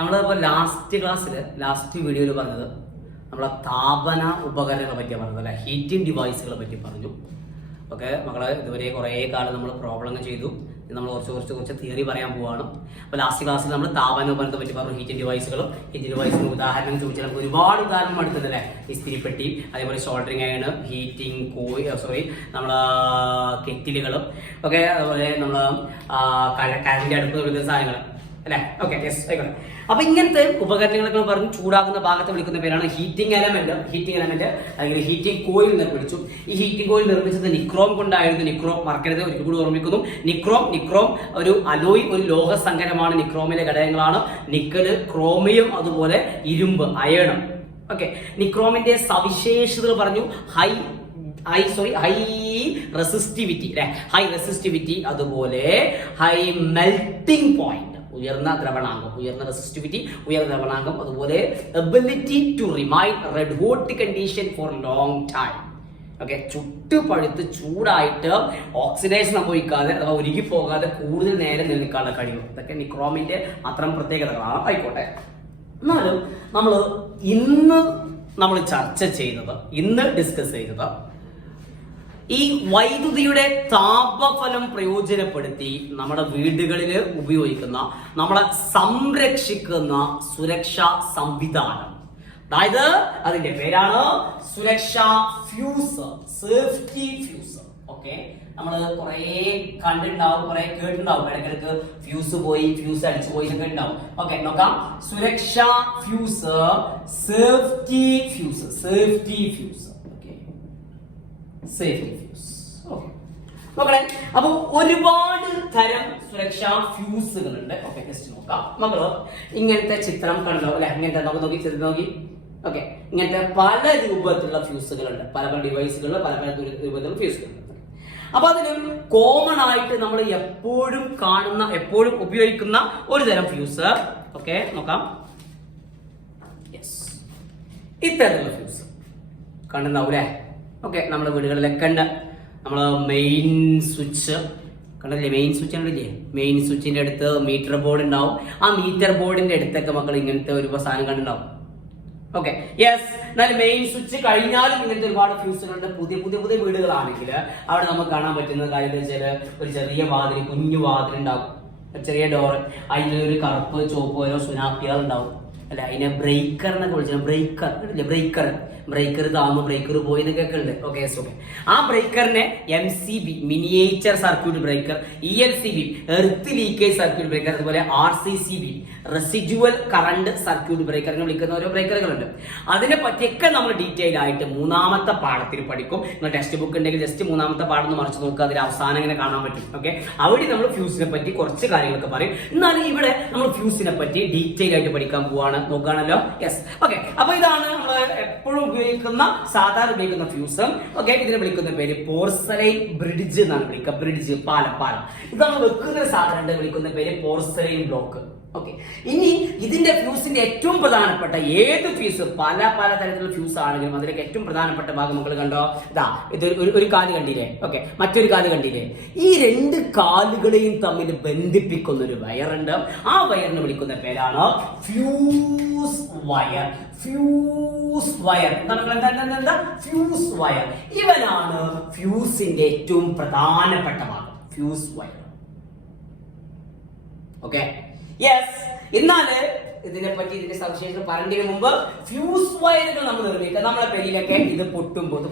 നമ്മളിപ്പോൾ ലാസ്റ്റ് വീഡിയോയിൽ പറഞ്ഞത് നമ്മളെ താപന ഉപകരണങ്ങളെ പറ്റിയാണ് പറഞ്ഞത് അല്ലെ, ഹീറ്റിംഗ് ഡിവൈസുകളെ പറ്റി പറഞ്ഞു. ഓക്കെ മക്കളെ, ഇതുവരെ കുറേ കാലം നമ്മൾ പ്രോബ്ലം ചെയ്തു. നമ്മൾ കുറച്ച് തിയറി പറയാൻ പോവാണ്. അപ്പോൾ ലാസ്റ്റ് ക്ലാസ്സിൽ നമ്മൾ താപന ഉപകരണത്തെ പറ്റി പറഞ്ഞു, ഹീറ്റിംഗ് ഡിവൈസിന് ഉദാഹരണം ചോദിച്ചാൽ നമുക്ക് ഒരുപാട് ഉദാഹരണം എടുത്തതല്ലേ. ഇസ്തിരിപ്പെട്ടി, അതേപോലെ ഷോൾഡറിങ് അയൺ, ഹീറ്റിംഗ് നമ്മളെ കെറ്റിലുകളും ഒക്കെ, അതുപോലെ നമ്മൾ കറണ്ട് അടുപ്പ് വിളിക്കുന്ന സാധനങ്ങൾ അല്ലെ. ഓക്കെ യെസ് ആയിക്കോട്ടെ. അപ്പൊ ഇങ്ങനത്തെ ഉപകരണങ്ങളൊക്കെ പറഞ്ഞ് ചൂടാക്കുന്ന ഭാഗത്ത് വിളിക്കുന്ന പേരാണ് ഹീറ്റിംഗ് എലമെന്റ് അല്ലെങ്കിൽ ഹീറ്റിംഗ് കോയിൽ എന്ന് വിളിച്ചു. ഈ ഹീറ്റിംഗ് കോയിൽ നിർമ്മിച്ചത് നിക്രോം കൊണ്ടായിരുന്നു. നിക്രോം മറക്കരുത്, ഒരിക്കൽ കൂടി ഓർമ്മിക്കുന്നു. നിക്രോം ഒരു അലോയ്, ഒരു ലോഹ സങ്കരമാണ്. നിക്രോമിലെ ഘടകങ്ങളാണ് നിക്കല്, ക്രോമിയം, അതുപോലെ ഇരുമ്പ്, അയണം. ഓക്കെ, നിക്രോമിന്റെ സവിശേഷതകൾ പറഞ്ഞു. ഹൈ റെസിസ്റ്റിവിറ്റി, അതുപോലെ ഹൈ മെൽറ്റിംഗ് പോയിന്റ്, ഉയർന്ന ദ്രവണാങ്കം, അതുപോലെ ability to remain red hot condition for long time. Okay, ചുട്ടുപഴുത്ത് ചൂടായിട്ട് ഓക്സിഡേഷൻ സംഭവിക്കാതെ അഥവാ ഉരുകി പോകാതെ കൂടുതൽ നേരം നിൽക്കാനുള്ള കഴിവ്, ഇതൊക്കെ നിക്രോമിന്റെ അത്തരം പ്രത്യേകതകളാണ്. ആയിക്കോട്ടെ, എന്നാലും നമ്മൾ ചർച്ച ചെയ്തത്, ഇന്ന് ഡിസ്കസ് ചെയ്തത് ഈ വൈദ്യുതിയുടെ താപഫലം പ്രയോജനപ്പെടുത്തി നമ്മുടെ വീടുകളിൽ ഉപയോഗിക്കുന്ന, നമ്മളെ സംരക്ഷിക്കുന്ന സുരക്ഷാ സംവിധാനം. അതായത് അതിന്റെ പേരാണ് സുരക്ഷാ ഫ്യൂസ്, സേഫ്റ്റി ഫ്യൂസ്. ഓക്കെ, നമ്മൾ കുറെ കണ്ടിട്ടുണ്ടാവും, കുറെ കേട്ടിട്ടുണ്ടാവും. ഇടയ്ക്കിടയ്ക്ക് ഫ്യൂസ് അടിച്ചു പോയി എന്നൊക്കെ ഉണ്ടാവും. ഓക്കെ, നോക്കാം. സുരക്ഷാ fuse, safety fuse. Safety fuse. മക്കളെ, അപ്പൊ ഒരുപാട് തരം സുരക്ഷാ ഫ്യൂസുകളുണ്ട്. ഓക്കെ, ജസ്റ്റ് നോക്കാം. മക്കള് ഇങ്ങനത്തെ ചിത്രം കണ്ടോ അല്ലെ? ഇങ്ങനത്തെ നോക്കി. ഓക്കെ, ഇങ്ങനത്തെ പല രൂപത്തിലുള്ള ഫ്യൂസുകളുണ്ട്. പല ഡിവൈസുകളിൽ പല രൂപത്തിലുള്ള ഫ്യൂസുകളുണ്ട്. അപ്പൊ അതിന് കോമൺ ആയിട്ട് നമ്മൾ എപ്പോഴും കാണുന്ന, എപ്പോഴും ഉപയോഗിക്കുന്ന ഒരു തരം ഫ്യൂസ്. ഓക്കെ, നോക്കാം. യെസ്, ഇത്തരത്തിലുള്ള ഫ്യൂസ് കണ്ടുണ്ടാവൂലേ? ഓക്കെ, നമ്മുടെ വീടുകളിലൊക്കെ ഉണ്ട്. നമ്മള് മെയിൻ സ്വിച്ച് കണ്ടില്ലേ? മെയിൻ സ്വിച്ചിന്റെ അടുത്ത് മീറ്റർ ബോർഡ് ഉണ്ടാവും. ആ മീറ്റർ ബോർഡിന്റെ അടുത്തൊക്കെ മക്കൾ ഇങ്ങനത്തെ ഒരു സാധനം കണ്ടുണ്ടാവും. Okay, yes. എന്നാൽ മെയിൻ സ്വിച്ച് കഴിഞ്ഞാലും ഇങ്ങനത്തെ ഒരുപാട് ഫ്യൂസുകളുണ്ട്. പുതിയ വീടുകളാണെങ്കിൽ അവിടെ നമുക്ക് കാണാൻ പറ്റുന്ന കാര്യം വെച്ചാൽ ഒരു ചെറിയ വാതിൽ, കുഞ്ഞു വാതിൽ ഉണ്ടാവും, ചെറിയ ഡോർ, അതിൻ്റെ ഒരു കറുപ്പ് ചുവപ്പ് ഓരോ സുനാപ്പികൾ ഉണ്ടാവും അല്ലെ. അതിനെ ബ്രേക്കർ എന്നൊക്കെ വിളിച്ചാൽ ബ്രേക്കർ താമ ബ്രേക്കർ പോയി എന്നൊക്കെ ഉണ്ട്. ഓക്കെ, ആ ബ്രേക്കറിനെ MCB, miniature circuit breaker, ELCB, earth leakage circuit breaker, അതുപോലെ RCCB, residual current circuit breaker എന്ന് വിളിക്കുന്ന ഓരോ ബ്രേക്കറുകളുണ്ട്. അതിനെ പറ്റിയൊക്കെ നമ്മൾ ഡീറ്റെയിൽ ആയിട്ട് മൂന്നാമത്തെ പാഠത്തിൽ പഠിക്കും. നിങ്ങൾ ടെക്സ്റ്റ് ബുക്ക് ഉണ്ടെങ്കിൽ ജസ്റ്റ് മൂന്നാമത്തെ പാഠം ഒന്ന് മറിച്ച് നോക്കുക, അതിൽ അവസാനം ഇങ്ങനെ കാണാൻ പറ്റും. ഓക്കെ, അവിടെ നമ്മൾ ഫ്യൂസിനെ പറ്റി കുറച്ച് കാര്യങ്ങളൊക്കെ പറയും. എന്നാലും ഇവിടെ നമ്മൾ ഫ്യൂസിനെ പറ്റി ഡീറ്റെയിൽ ആയിട്ട് പഠിക്കാൻ പോവാണ്. നോക്കുകയാണല്ലോ. യെസ്. ഓക്കെ, അപ്പൊ ഇതാണ് നമ്മൾ എപ്പോഴും സാധാരണ ഉപയോഗിക്കുന്ന ഫ്യൂസ്. ഓക്കെ, ഇതിനെ വിളിക്കുന്ന പേര് പോർസലൈൻ ബ്രിഡ്ജ് എന്നാണ് വിളിക്കുക. ബ്രിഡ്ജ്, പാലം. ഇതാണ് വെക്കുന്ന സാധനം വിളിക്കുന്ന പേര് പോർസലൈൻ ബ്ലോക്ക്. ഓക്കെ, ഇനി ഇതിന്റെ ഫ്യൂസിന്റെ ഏറ്റവും പ്രധാനപ്പെട്ട ഏത് ഫ്യൂസ്, പല തരത്തിലുള്ള ഫ്യൂസ് ആണെങ്കിലും അതിലേക്ക് ഏറ്റവും പ്രധാനപ്പെട്ട ഭാഗം മക്കൾ കണ്ടോ? ഇത് ഒരു കാല് കണ്ടില്ലേ? ഓക്കെ, മറ്റൊരു കാല് കണ്ടില്ലേ? ഈ രണ്ട് കാലുകളെയും തമ്മിൽ ബന്ധിപ്പിക്കുന്ന ഒരു വയറുണ്ട്. ആ വയറിനെ വിളിക്കുന്ന പേരാണ് ഫ്യൂസ് വയർ. ഫ്യൂസ് വയർ ഇവനാണ് ഫ്യൂസിന്റെ ഏറ്റവും പ്രധാനപ്പെട്ട ഭാഗം, ഫ്യൂസ് വയർ. Okay, yes. എന്നാല് ഇതിനെപ്പറ്റി, ഇതിന്റെ സവിശേഷത പറയുന്നതിന് മുമ്പ് ഫ്യൂസ് വയറുകൾ നമ്മൾ നിർമ്മിക്കുക. നമ്മളെ പെരിയിലൊക്കെ ഇത്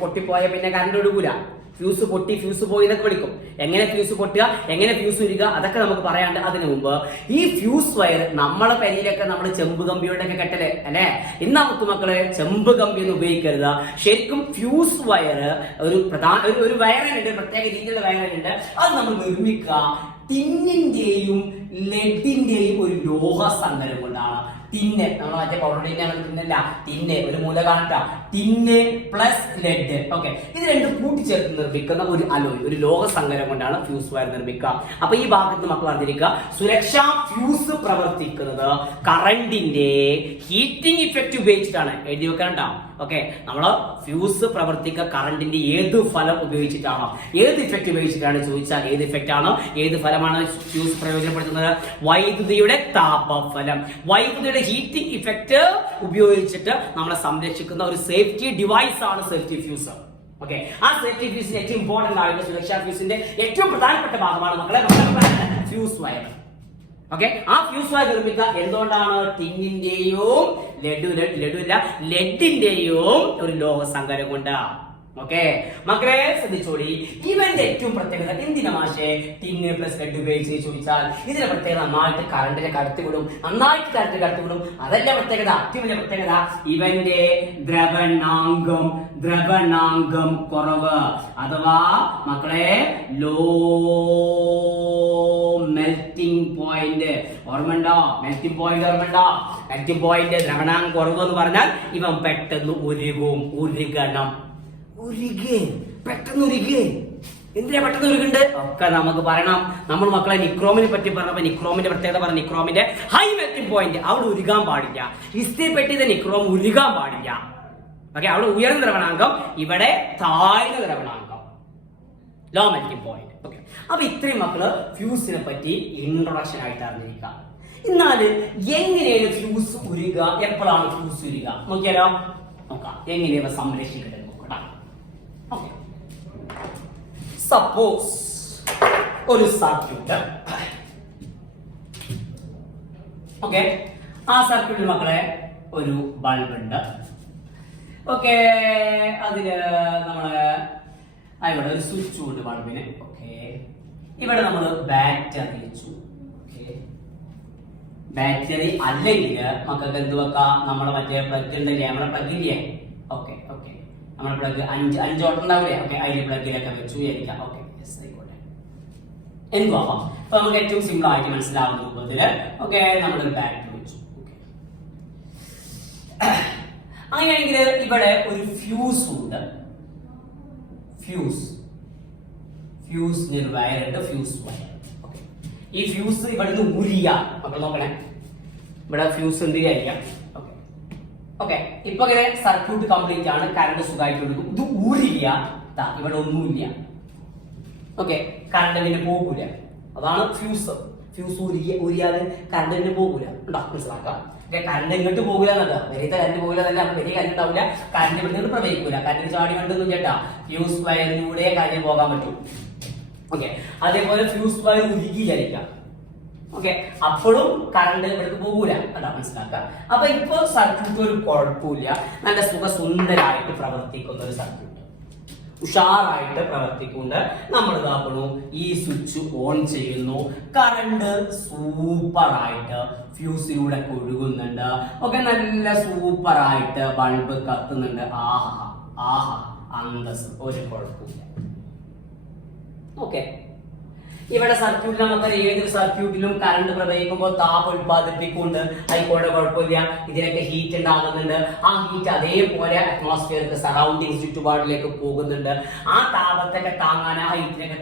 പൊട്ടിപ്പോയ പിന്നെ കറണ്ട് ഒഴുകൂല. ഫ്യൂസ് പൊട്ടി, ഫ്യൂസ് പോയി എന്നൊക്കെ വിളിക്കും. എങ്ങനെ ഫ്യൂസ് പൊട്ടുക, എങ്ങനെ ഫ്യൂസ് ഉരുക, അതൊക്കെ നമുക്ക് പറയാണ്ട്. അതിനു മുമ്പ് ഈ ഫ്യൂസ് വയർ നമ്മളെ പെരിയിലൊക്കെ നമ്മൾ ചെമ്പ് കമ്പിയോടൊക്കെ കെട്ടല് അല്ലെ. ഇന്ന് നമുക്ക് മക്കളെ ചെമ്പ് കമ്പി ഒന്നും ഉപയോഗിക്കരുത്. ശരിക്കും ഫ്യൂസ് വയർ ഒരു വയറുണ്ട്, പ്രത്യേക രീതിയിലുള്ള വയറുണ്ട്. അത് നമ്മൾ നിർമ്മിക്കുക ടിന്നിന്റെയും ലെഡിന്റെയും ഒരു ലോഹ സങ്കരം കൊണ്ടാണ്. ടിന്ന്, നമ്മൾ മറ്റേ പൗഡർ ടിന്നല്ല, ടിന്ന് ഒരു മൂല കാണട്ട, ടിന്ന് പ്ലസ് ലെഡ്. ഓക്കെ, ഇത് രണ്ടും കൂട്ടിച്ചേർത്ത് നിർമ്മിക്കുന്ന ഒരു അലോയ്, ഒരു ലോഹ സങ്കരം കൊണ്ടാണ് ഫ്യൂസ് വയർ നിർമ്മിക്കുക. അപ്പൊ ഈ ഭാഗത്ത് മക്കൾ അറിഞ്ഞിരിക്കുക, സുരക്ഷാ ഫ്യൂസ് പ്രവർത്തിക്കുന്നത് കറണ്ടിന്റെ ഹീറ്റിംഗ് ഇഫക്റ്റ് ഉപയോഗിച്ചിട്ടാണ്. എഴുതി വെക്കാനുണ്ടാവും. ഓക്കെ, നമ്മള് ഫ്യൂസ് പ്രവർത്തിക്കുക കറണ്ടിന്റെ ഏത് ഫലം ഉപയോഗിച്ചിട്ടാണോ, ഏത് ഇഫക്റ്റ് ഉപയോഗിച്ചിട്ടാണ് ചോദിച്ചാൽ ഏത് ഇഫക്റ്റ് ആണ്, ഏത് ഫലമാണ് ഫ്യൂസ് പ്രയോജനപ്പെടുത്തുന്നത്? വൈദ്യുതിയുടെ താപഫലം. വൈദ്യുതിയുടെ ഒരു ഹീറ്റിംഗ് ഇഫക്റ്റ് ഉപയോഗിച്ചിട്ട് നമ്മളെ സംരക്ഷിക്കുന്ന ഒരു സേഫ്റ്റി ഡിവൈസ് ആണ് സേഫ്റ്റി ഫ്യൂസ്. ഓക്കെ, ആ സേഫ്റ്റി ഫ്യൂസിന്റെ ഏറ്റവും ഇമ്പോർട്ടന്റ് ആയിട്ടുള്ള സുരക്ഷാ ഫ്യൂസിന്റെ ഏറ്റവും പ്രധാനപ്പെട്ട ഭാഗമാണ് മക്കളെ ഫ്യൂസ് വയർ. ഓക്കെ, ആ ഫ്യൂസ് വയർ നിർമ്മിക്കുക എന്തുകൊണ്ടാണ്? ടിന്നിന്റെയും ലെഡിന്റെയും ഒരു ലോഹസങ്കരം കൊണ്ട്. ഓക്കെ മക്കളെ ശ്രദ്ധിച്ചോളി, ഇവന്റെ ഏറ്റവും പ്രത്യേകത എന്തിനാ മാഷേ ടിന്ന് പ്ലസ് ലെഡ് ഉപയോഗിച്ച് ചോദിച്ചാൽ ഇതിന്റെ പ്രത്യേകത നന്നായിട്ട് കറണ്ടിനെ കടത്തിവിടും, നന്നായിട്ട് കറണ്ട് കടത്തിവിടും. അതല്ല പ്രത്യേകത, ഏറ്റവും വലിയ പ്രത്യേകത ഇവന്റെ ദ്രവണാങ്കം കുറവ്, അഥവാ മക്കളെ ലോ മെൽറ്റിംഗ് പോയിന്റ്. ഓർമ്മണ്ടോ? മെൽറ്റിംഗ് പോയിന്റ് ദ്രവണാങ്കം കുറവ് എന്ന് പറഞ്ഞാൽ ഇവൻ പെട്ടെന്ന് ഉരുകണം. പെട്ടെന്ന് ഉരുകേ. എന്തിനാ പെട്ടെന്ന് ഉരുകുണ്ട് ഒക്കെ നമുക്ക് പറയണം. നമ്മൾ മക്കളെ നിക്രോമിനെ പറ്റി പറഞ്ഞപ്പോ നിക്രോമിന്റെ പ്രത്യേകത പറഞ്ഞ നിക്രോമിന്റെ ഹൈ മെൽറ്റിംഗ് പോയിന്റ്, അവിടെ ഉരുകാൻ പാടില്ല. ഇസ്തിരി പെട്ടിയുടെ നിക്രോം ഉരുകാൻ പാടില്ല. ഓക്കെ, അവിടെ ഉയർന്ന ദ്രവണാങ്കം, ഇവിടെ താഴ്ന്ന ദ്രവണാങ്കം, ലോ മെൽറ്റിംഗ് പോയിന്റ്. ഓക്കെ, അപ്പൊ ഇത്രയും മക്കള് ഫ്യൂസിനെ പറ്റി ഇൻട്രൊഡക്ഷൻ ആയിട്ട് അറിഞ്ഞിരിക്കാം. എന്നാല് എങ്ങനെയാണ് ഫ്യൂസ് ഉരുക, എപ്പോഴാണ് ഫ്യൂസ് ഉരുക നോക്കിയാലോ? നോക്കാം എങ്ങനെയാണ് സംരക്ഷിക്കേണ്ടത് നോക്കട്ടാ. ഓക്കെ, സപ്പോസ് ഒരു സർക്യൂട്ട്. ഓക്കെ, ആ സർക്യൂട്ടിൽ മക്കളെ ഒരു ബൾബ് ഉണ്ട്. ഓക്കെ, അതില് നമ്മള് ഇവിടെ ഒരു സ്വിച്ച് ഉണ്ട് ബൾബിന്. ഓക്കെ, ഇവിടെ നമ്മൾ ബാറ്ററി വെച്ചു. ഓക്കെ, ബാറ്ററി അല്ലെങ്കിൽ മക്കൾക്ക് എന്ത് വെക്കാം? നമ്മളെ മറ്റേ പ്ലഗ് ഉണ്ടല്ലേ, നമ്മളെ പ്ലഗ് ഇല്ലേ? ഓക്കെ ഓക്കെ, നമ്മുടെ പ്ലഗ് അഞ്ച് ഓട്ടം ഉണ്ടാവില്ലേ? ഓക്കെ, അതിൽ പ്ലഗിലൊക്കെ വെച്ചു വിചാരിക്കാം. ഓക്കെ, ആയിക്കോട്ടെ, എന്തുവാം. അപ്പൊ നമുക്ക് ഏറ്റവും സിമ്പിൾ ആയിട്ട് മനസ്സിലാവുന്ന രൂപത്തില് ഓക്കെ നമ്മളൊരു ബാറ്ററി വെച്ചു. അങ്ങനെയാണെങ്കിൽ ഇവിടെ ഒരു ഫ്യൂസ് ഉണ്ട്. ഫ്യൂസിന് ഒരു വയറുണ്ട്, ഫ്യൂസ് വയർ. ഓക്കെ, ഈ ഫ്യൂസ് ഇവിടെ നിന്ന് ഉരിയ മക്കൾ നോക്കണേ, ഇവിടെ ഫ്യൂസ് ഉണ്ട് വിചാരിക്കാം. ഓക്കെ ഓക്കെ, ഇപ്പൊ ഇങ്ങനെ സർക്യൂട്ട് കംപ്ലീറ്റ് ആണ്, കറണ്ട് സുഖമായിട്ട് കൊടുക്കും. ഇത് ഊരില്ല, ഇവിടെ ഒന്നുമില്ല. ഓക്കെ, കറണ്ട് പിന്നെ പോകൂല, അതാണ് ഫ്യൂസ്. ഫ്യൂസ് ഊരിയാല് കറണ്ട് പിന്നെ പോകൂല. ഉണ്ടോ? മനസ്സിലാക്കാം. കറണ്ട് ഇങ്ങോട്ട് പോകില്ല എന്നല്ല, വലിയ കറണ്ട് പോകില്ല എന്നല്ല, വലിയ കറണ്ട് ഉണ്ടാവില്ല, കറണ്ട് ഇവിടെ പ്രവഹിക്കൂല. കറണ്ട് ചാടി കണ്ടൊന്നും ചേട്ടാ, ഫ്യൂസ് വയറിലൂടെ കറണ്ട് പോകാൻ പറ്റും. ഓക്കെ, അതേപോലെ ഫ്യൂസ് വയർ ഉരുകിയിരിക്കാം. ഓക്കെ, അപ്പോഴും കറണ്ട് ഇവിടേക്ക് പോകൂല. അതാ മനസ്സിലാക്കുക. അപ്പൊ ഇപ്പൊ സർക്യൂട്ട് ഒരു കുഴപ്പമില്ല, നല്ല സുഖസുന്ദരായിട്ട് പ്രവർത്തിക്കുന്ന ഒരു സർക്യൂട്ട്, ഉഷാറായിട്ട് പ്രവർത്തിക്കൊണ്ട് നമ്മൾ ഇതാക്കണു, ഈ സ്വിച്ച് ഓൺ ചെയ്യുന്നു, കറണ്ട് സൂപ്പറായിട്ട് ഫ്യൂസിലൂടെ ഒഴുകുന്നുണ്ട്. ഓക്കെ, നല്ല സൂപ്പറായിട്ട് ബൾബ് കത്തുന്നുണ്ട്. ആഹാ അന്തസ്, ഒരു കുഴപ്പമില്ല. ഓക്കെ, ഇവിടെ സർക്യൂട്ടിൽ നമുക്ക് ഏതൊരു സർക്യൂട്ടിലും കറണ്ട് പ്രവഹിക്കുമ്പോൾ താപം ഉത്പാദിപ്പിക്കുന്നുണ്ട്, ആയിക്കോട്ടെ കുഴപ്പമില്ല. ഇതിനൊക്കെ ഹീറ്റ് ഉണ്ടാകുന്നുണ്ട്. ആ ഹീറ്റ് അതേപോലെ അറ്റ്മോസ്ഫിയർക്ക് സറൗണ്ടിങ്സ് ചുറ്റുപാടിലേക്ക് പോകുന്നുണ്ട്. ആ താപത്തൊക്കെ താങ്ങാൻ, ആ ഹീറ്റിനൊക്കെ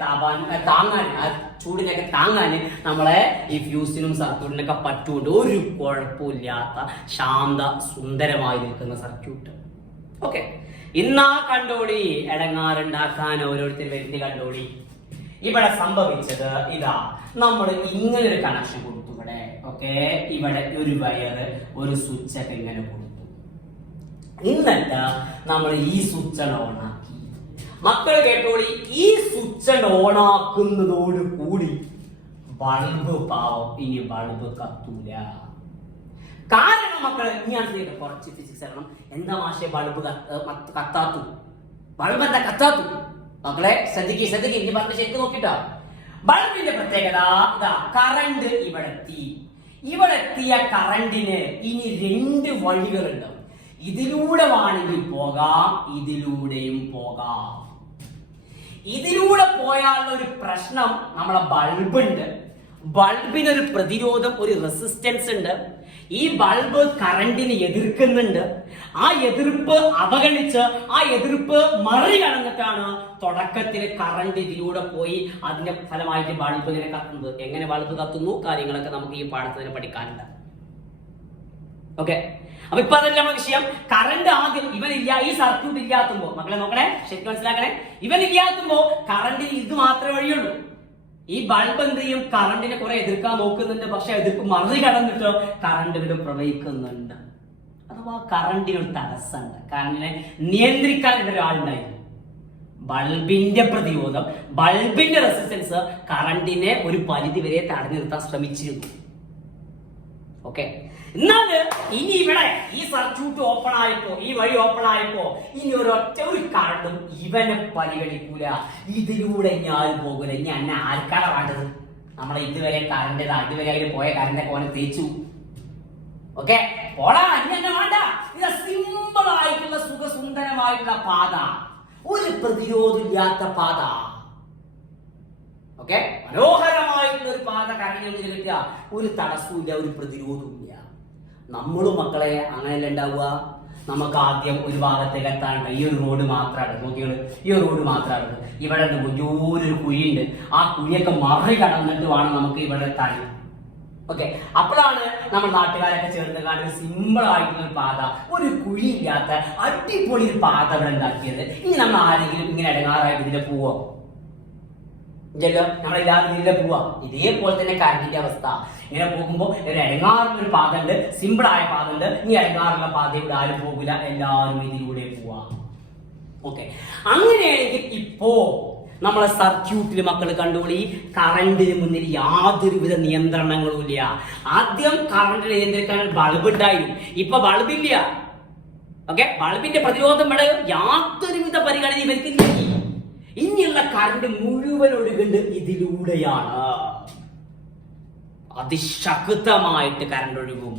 താങ്ങാൻ, ആ ചൂടിനൊക്കെ താങ്ങാൻ നമ്മളെ ഈ ഫ്യൂസിനും സർക്യൂട്ടിനൊക്കെ പറ്റുകൊണ്ട് ഒരു കുഴപ്പമില്ലാത്ത ശാന്ത സുന്ദരമായി നിൽക്കുന്ന സർക്യൂട്ട്. ഓക്കെ, ഇന്നാ കണ്ടോടി ഇടങ്ങാറുണ്ടാക്കാൻ ഓരോരുത്തർ വരുത്തി കണ്ടോടി. ഇവിടെ സംഭവിച്ചത് ഇതാ, നമ്മൾ ഇങ്ങനെ ഒരു കണക്ഷൻ കൊടുത്തു ഇവിടെ. ഓക്കെ, ഇവിടെ ഒരു വയറ്, ഒരു സ്വിച്ച് ഒക്കെ ഇങ്ങനെ കൊടുത്തു. എന്നിട്ട് നമ്മൾ ഈ സ്വിച്ച് ഓൺ ആക്കി. മക്കൾ കേട്ടോളി, ഈ സ്വിച്ച് ഓൺ ആക്കുന്നതോട് കൂടി ബൾബ് പാവം ഇനി ബൾബ് കത്തൂല. കാരണം മക്കളെ ഞാൻ കുറച്ച് ഫിസിക്സ് അറിയണം. എന്താ മാഷെ ബൾബ് കത്താത്തു? ബൾബ് എന്താ കത്താത്തു? മക്കളെ ശ്രദ്ധിക്കുക, ഇനി പറഞ്ഞ ശരിക്കും നോക്കിട്ടോ. ബൾബിന്റെ പ്രത്യേകത ഇതാ, കറണ്ട് ഇവിടെ എത്തിയ കറണ്ടിന് ഇനി രണ്ട് വഴികളുണ്ട്. ഇതിലൂടെ വേണമെങ്കിൽ പോകാം, ഇതിലൂടെയും പോകാം. ഇതിലൂടെ പോയാലുള്ള ഒരു പ്രശ്നം, നമ്മളെ ബൾബുണ്ട്, ബൾബിനൊരു പ്രതിരോധം, ഒരു റെസിസ്റ്റൻസ് ഉണ്ട്. ഈ ബൾബ് കറണ്ടിനെ എതിർക്കുന്നുണ്ട്. ആ എതിർപ്പ് അവഗണിച്ച്, ആ എതിർപ്പ് മറികടന്നിട്ടാണ് തുടക്കത്തിൽ കറണ്ട് ഇതിലൂടെ പോയി അതിന്റെ ഫലമായിട്ട് ബൾബ് ഇങ്ങനെ കത്തുന്നത്. എങ്ങനെ ബൾബ് കത്തുന്നു കാര്യങ്ങളൊക്കെ നമുക്ക് ഈ പാഠത്തിൽ പഠിക്കാനുണ്ട്. ഓക്കെ, അപ്പൊ ഇപ്പൊ അതല്ല നമ്മുടെ വിഷയം. കറണ്ട് ആദ്യം ഇവനില്ല, ഈ സർക്യൂട്ട് ഇല്ലാത്തുമ്പോ, മക്കളെ നോക്കണേ, ശരിക്കും മനസ്സിലാക്കണേ, ഇവൻ ഇല്ലാത്തുമ്പോ കറണ്ടിന് ഇത് മാത്രമേ വഴിയുള്ളൂ. ഈ ബൾബ് എന്ത് ചെയ്യും? കറണ്ടിനെ കുറെ എതിർക്കാൻ നോക്കുന്നുണ്ട്, പക്ഷെ എതിർപ്പ് മറികടന്നിട്ട് കറണ്ട് ഇവിടെ പ്രവഹിക്കുന്നുണ്ട്. അഥവാ കറണ്ടിനൊരു തടസ്സമുണ്ട്, കറണ്ടിനെ നിയന്ത്രിക്കാൻ ഒരാളുണ്ടായിരുന്നു. ബൾബിന്റെ പ്രതിരോധം, ബൾബിന്റെ റെസിസ്റ്റൻസ് കറണ്ടിനെ ഒരു പരിധി വരെ തടഞ്ഞു നിർത്താൻ ശ്രമിച്ചിരുന്നു. ഓക്കെ, എന്നാല് ഇനി ഇവിടെ ഈ സർക്യൂട്ട് ഓപ്പൺ ആയപ്പോ, ഈ വഴി ഓപ്പൺ ആയപ്പോ ഇനി ഒരൊറ്റ ഒരു കറണ്ടും ഇവനെ പരിഗണിക്കൂല. ഇതിലൂടെ ഞാൻ പോകൂല. ഇനി എന്നെ ആർക്കാണ് വേണ്ടത്? നമ്മളെ ഇതുവരെ കറണ്ടതാ, ഇതുവരെ അതിൽ പോയ കറണ്ടെ പോലെ തേച്ചു. ഓക്കെ, പോടാ, ഇനി എന്നെ വേണ്ട. ഇത് സിമ്പിൾ ആയിട്ടുള്ള സുഖസുന്ദരമായിട്ടുള്ള പാത, ഒരു പ്രതിരോധമില്ലാത്ത പാത. ഓക്കെ, മനോഹരമായിട്ടുള്ള ഒരു പാത കറങ്ങിയൊന്നും കിട്ടുക, ഒരു തടസ്സമില്ല, ഒരു പ്രതിരോധവും ഇല്ല. നമ്മളും മക്കളെ അങ്ങനെയല്ല ഉണ്ടാവുക. നമുക്ക് ആദ്യം ഒരു ഭാഗത്തേക്ക് എത്താണ്ട് ഈ ഒരു റോഡ് മാത്രമാണ് നോക്കിയത്, ഈ ഒരു റോഡ് മാത്രമാണ്. ഇവിടെ വലിയൊരു കുഴിയുണ്ട്, ആ കുഴിയൊക്കെ മറികടന്നിട്ട് വേണം നമുക്ക് ഇവിടെ എത്താൻ. ഓക്കെ, അപ്പോഴാണ് നമ്മൾ നാട്ടുകാരൊക്കെ ചേർന്ന് കാണുന്ന സിമ്പിൾ ആയിട്ടുള്ള ഒരു പാത, ഒരു കുഴിയില്ലാത്ത അടിപൊളി ഒരു പാത ഇവിടെ ഉണ്ടാക്കിയത്. ഇനി നമ്മൾ ആരെങ്കിലും ഇങ്ങനെ ഇടങ്ങാറായിട്ട് ഇതിന്റെ പോവോ? നമ്മളെല്ലാവരും ഇതിലെ പോവാ. ഇതേപോലെ തന്നെ കറണ്ടിന്റെ അവസ്ഥ. ഇങ്ങനെ പോകുമ്പോ ഒരു ഇടങ്ങാറുള്ള ഒരു പാത ഉണ്ട്, സിമ്പിൾ ആയ പാത ഉണ്ട്. ഈ ഇടങ്ങാറുള്ള പാതയുടെ ആരും പോകില്ല, എല്ലാവരും ഇതിലൂടെ പോവാ. ഓക്കെ, അങ്ങനെയാണെങ്കിൽ ഇപ്പോ നമ്മളെ സർക്യൂട്ടിൽ മക്കൾ കണ്ടുപിടി, കറണ്ടിന് മുന്നിൽ യാതൊരുവിധ നിയന്ത്രണങ്ങളും ഇല്ല. ആദ്യം കറണ്ട് നിയന്ത്രിക്കാൻ ബൾബ് ഉണ്ടായിരുന്നു, ഇപ്പൊ ബൾബില്ല. ഓക്കെ, ബൾബിന്റെ പ്രതിരോധം ഇവിടെ യാതൊരുവിധ പരിഗണന ഇവർക്കില്ല. ഇനിയുള്ള കറണ്ട് മുഴുവൻ ഒഴുകുന്നത് ഇതിലൂടെയാണ്. അതിശക്തമായിട്ട് കറണ്ട് ഒഴുകും.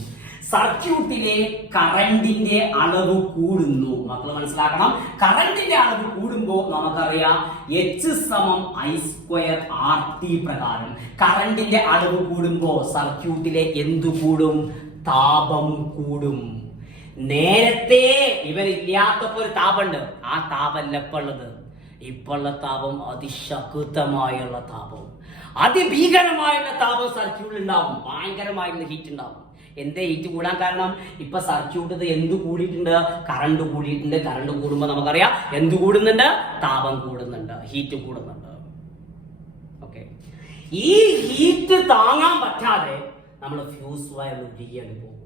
സർക്യൂട്ടിലെ കറണ്ടിന്റെ അളവ് കൂടുന്നു. മക്കൾ മനസ്സിലാക്കണം, കറണ്ടിന്റെ അളവ് കൂടുമ്പോൾ നമുക്കറിയാം H=I²RT പ്രകാരം കറണ്ടിന്റെ അളവ് കൂടുമ്പോൾ സർക്യൂട്ടിലെ എന്തു കൂടും? താപം കൂടും. നേരത്തെ ഇവരില്ലാത്തപ്പോ ഒരു താപമുണ്ട്, ആ താപമല്ല ഇപ്പൊ ഉള്ളത്. ഇപ്പോഴുള്ള താപം അതിശക്തമായുള്ള താപം, അതിഭീകരമായുള്ള താപം സർക്യൂട്ടിൽ ഉണ്ടാവും. ഭയങ്കരമായിട്ടുള്ള ഹീറ്റ് ഉണ്ടാവും. എന്തേ ഹീറ്റ് കൂടാൻ കാരണം? ഇപ്പൊ സർക്യൂട്ട് എന്ത് കൂടിയിട്ടുണ്ട്? കറണ്ട് കൂടിയിട്ടുണ്ട്. കറണ്ട് കൂടുമ്പോ നമുക്കറിയാം എന്ത് കൂടുന്നുണ്ട്? താപം കൂടുന്നുണ്ട്, ഹീറ്റ് കൂടുന്നുണ്ട്. ഓക്കെ, ഈ ഹീറ്റ് താങ്ങാൻ പറ്റാതെ നമ്മൾ ഫ്യൂസ് വയർ ഒഴുകിയാണ് പോകും.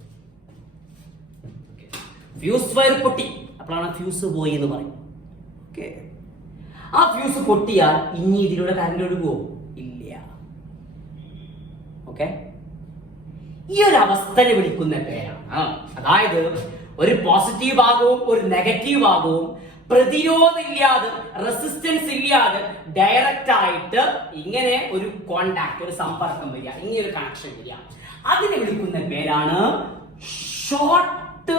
ഫ്യൂസ് വയർ പൊട്ടി, അപ്പോഴാണ് ഫ്യൂസ് പോയി എന്ന് പറയും. ഓക്കെ, ആ ഫ്യൂസ് പൊട്ടിയാൽ ഇനി ഇതിലൂടെ കറണ്ട് ഒഴുകുമോ? ഇല്ല. ഓക്കെ, ഈ ഒരു അവസ്ഥയെ വിളിക്കുന്ന പേരാണ്, അതായത് ഒരു പോസിറ്റീവ് ഭാഗവും ഒരു നെഗറ്റീവ് ഭാഗവും പ്രതിരോധം ഇല്ലാതെ, റെസിസ്റ്റൻസ് ഇല്ലാതെ ഡയറക്റ്റ് ആയിട്ട് ഇങ്ങനെ ഒരു കോണ്ടാക്ട്, ഒരു സമ്പർക്കം വരിക, ഇങ്ങനെ ഒരു കണക്ഷൻ വരിക, അതിനെ വിളിക്കുന്ന പേരാണ് ഷോർട്ട്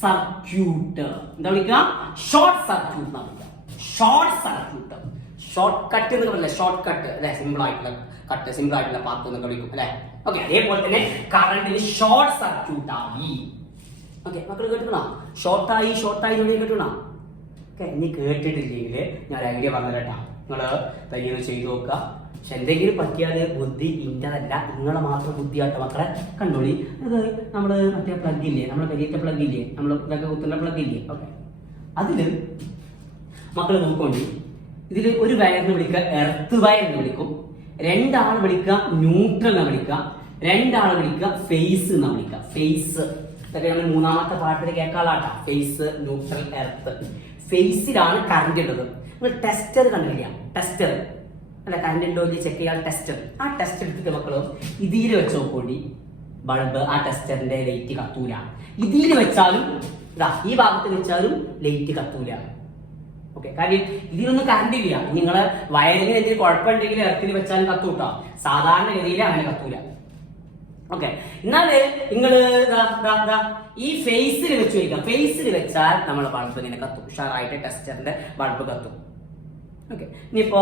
സർക്യൂട്ട്. എന്താ വിളിക്കുക? Short circuit. Short circuit, short cut എന്ന് പറയില്ല, ഷോർട്ട് കട്ട് അല്ലെ, സിമ്പിൾ ആയിട്ടുള്ള കട്ട്, സിമ്പിൾ ആയിട്ടുള്ള പാത്ത് എന്നൊക്കെ വിളിക്കും അല്ലെ. ഓക്കെ, അതേപോലെ തന്നെ കറണ്ടിന് ഷോർട്ട് സർക്യൂട്ട് ആയി. ഓക്കെ, മക്കൾ കേട്ടുക്കണോ? ഷോർട്ടായി കേട്ടുക്കണോ? ഓക്കെ, ഇനി കേട്ടിട്ടില്ലെങ്കിൽ ഞാൻ ഐഡിയ പറഞ്ഞുതരട്ടാ. നിങ്ങൾ തയ്യൽ ചെയ്തു നോക്കുക. പക്ഷെ എന്തെങ്കിലും പറ്റിയാൽ ബുദ്ധി ഇൻ്റെതല്ല, നിങ്ങളെ മാത്രം ബുദ്ധിയായിട്ട് മക്കളെ കണ്ടോളി. അത് നമ്മൾ മറ്റേ പ്ലഗ് ഇല്ലേ, നമ്മളെ കരിയത്തെ പ്ലഗ് ഇല്ലേ, നമ്മൾ ഇതൊക്കെ കുത്തുന്ന പ്ലഗ് ഇല്ലേ, ഓക്കെ, അതില് മക്കൾ നോക്കോണ്ടി. ഇതിൽ ഒരു വയറിന് വിളിക്കുക എർത്ത് വയർ എന്ന് വിളിക്കും, രണ്ടാൾ വിളിക്കുക ന്യൂട്രൽ എന്ന് വിളിക്കുക, രണ്ടാൾ വിളിക്കുക ഫേസ് എന്ന് വിളിക്കുക. ഫേസ് ഇതൊക്കെ നമ്മൾ മൂന്നാമത്തെ പാട്ടിൽ കേൾക്കാളാട്ടാ. Phase, neutral, earth. ഫേസിലാണ് കറണ്ട് ഉള്ളത്. നിങ്ങൾ ടെസ്റ്റർ കണ്ടില്ല? ടെസ്റ്റർ അല്ല, കറണ്ട് ഉണ്ടോ എന്ന് ചെക്ക് ചെയ്യാൻ ടെസ്റ്റർ. ആ ടെസ്റ്റർ എടുത്തിട്ട് മക്കളും ഇതിൽ വെച്ച് നോക്കോണ്ടി, ബൾബ് ആ ടെസ്റ്ററിന്റെ ലൈറ്റ് കത്തൂല. ഇതിൽ വെച്ചാലും ഈ ഭാഗത്ത് വെച്ചാലും ലൈറ്റ് കത്തൂല. ഓക്കെ, കാരണം ഇതിലൊന്നും കറണ്ട് ഇല്ല. നിങ്ങള് വയറിന് എന്തെങ്കിലും കുഴപ്പമുണ്ടെങ്കിൽ ഇറക്കിൽ വെച്ചാലും കത്തൂട്ടോ, സാധാരണ ഗതിയിൽ അങ്ങനെ കത്തൂല. ഓക്കെ, എന്നാല് നിങ്ങള് ഈ ഫേസിൽ വെച്ച് വയ്ക്കാം. ഫേസിൽ വെച്ചാൽ നമ്മൾ ബൾബ് ഇങ്ങനെ കത്തും, ഉഷാറായിട്ട് ടെസ്റ്ററിന്റെ ബൾബ് കത്തും. ഓക്കെ, ഇനിയിപ്പോ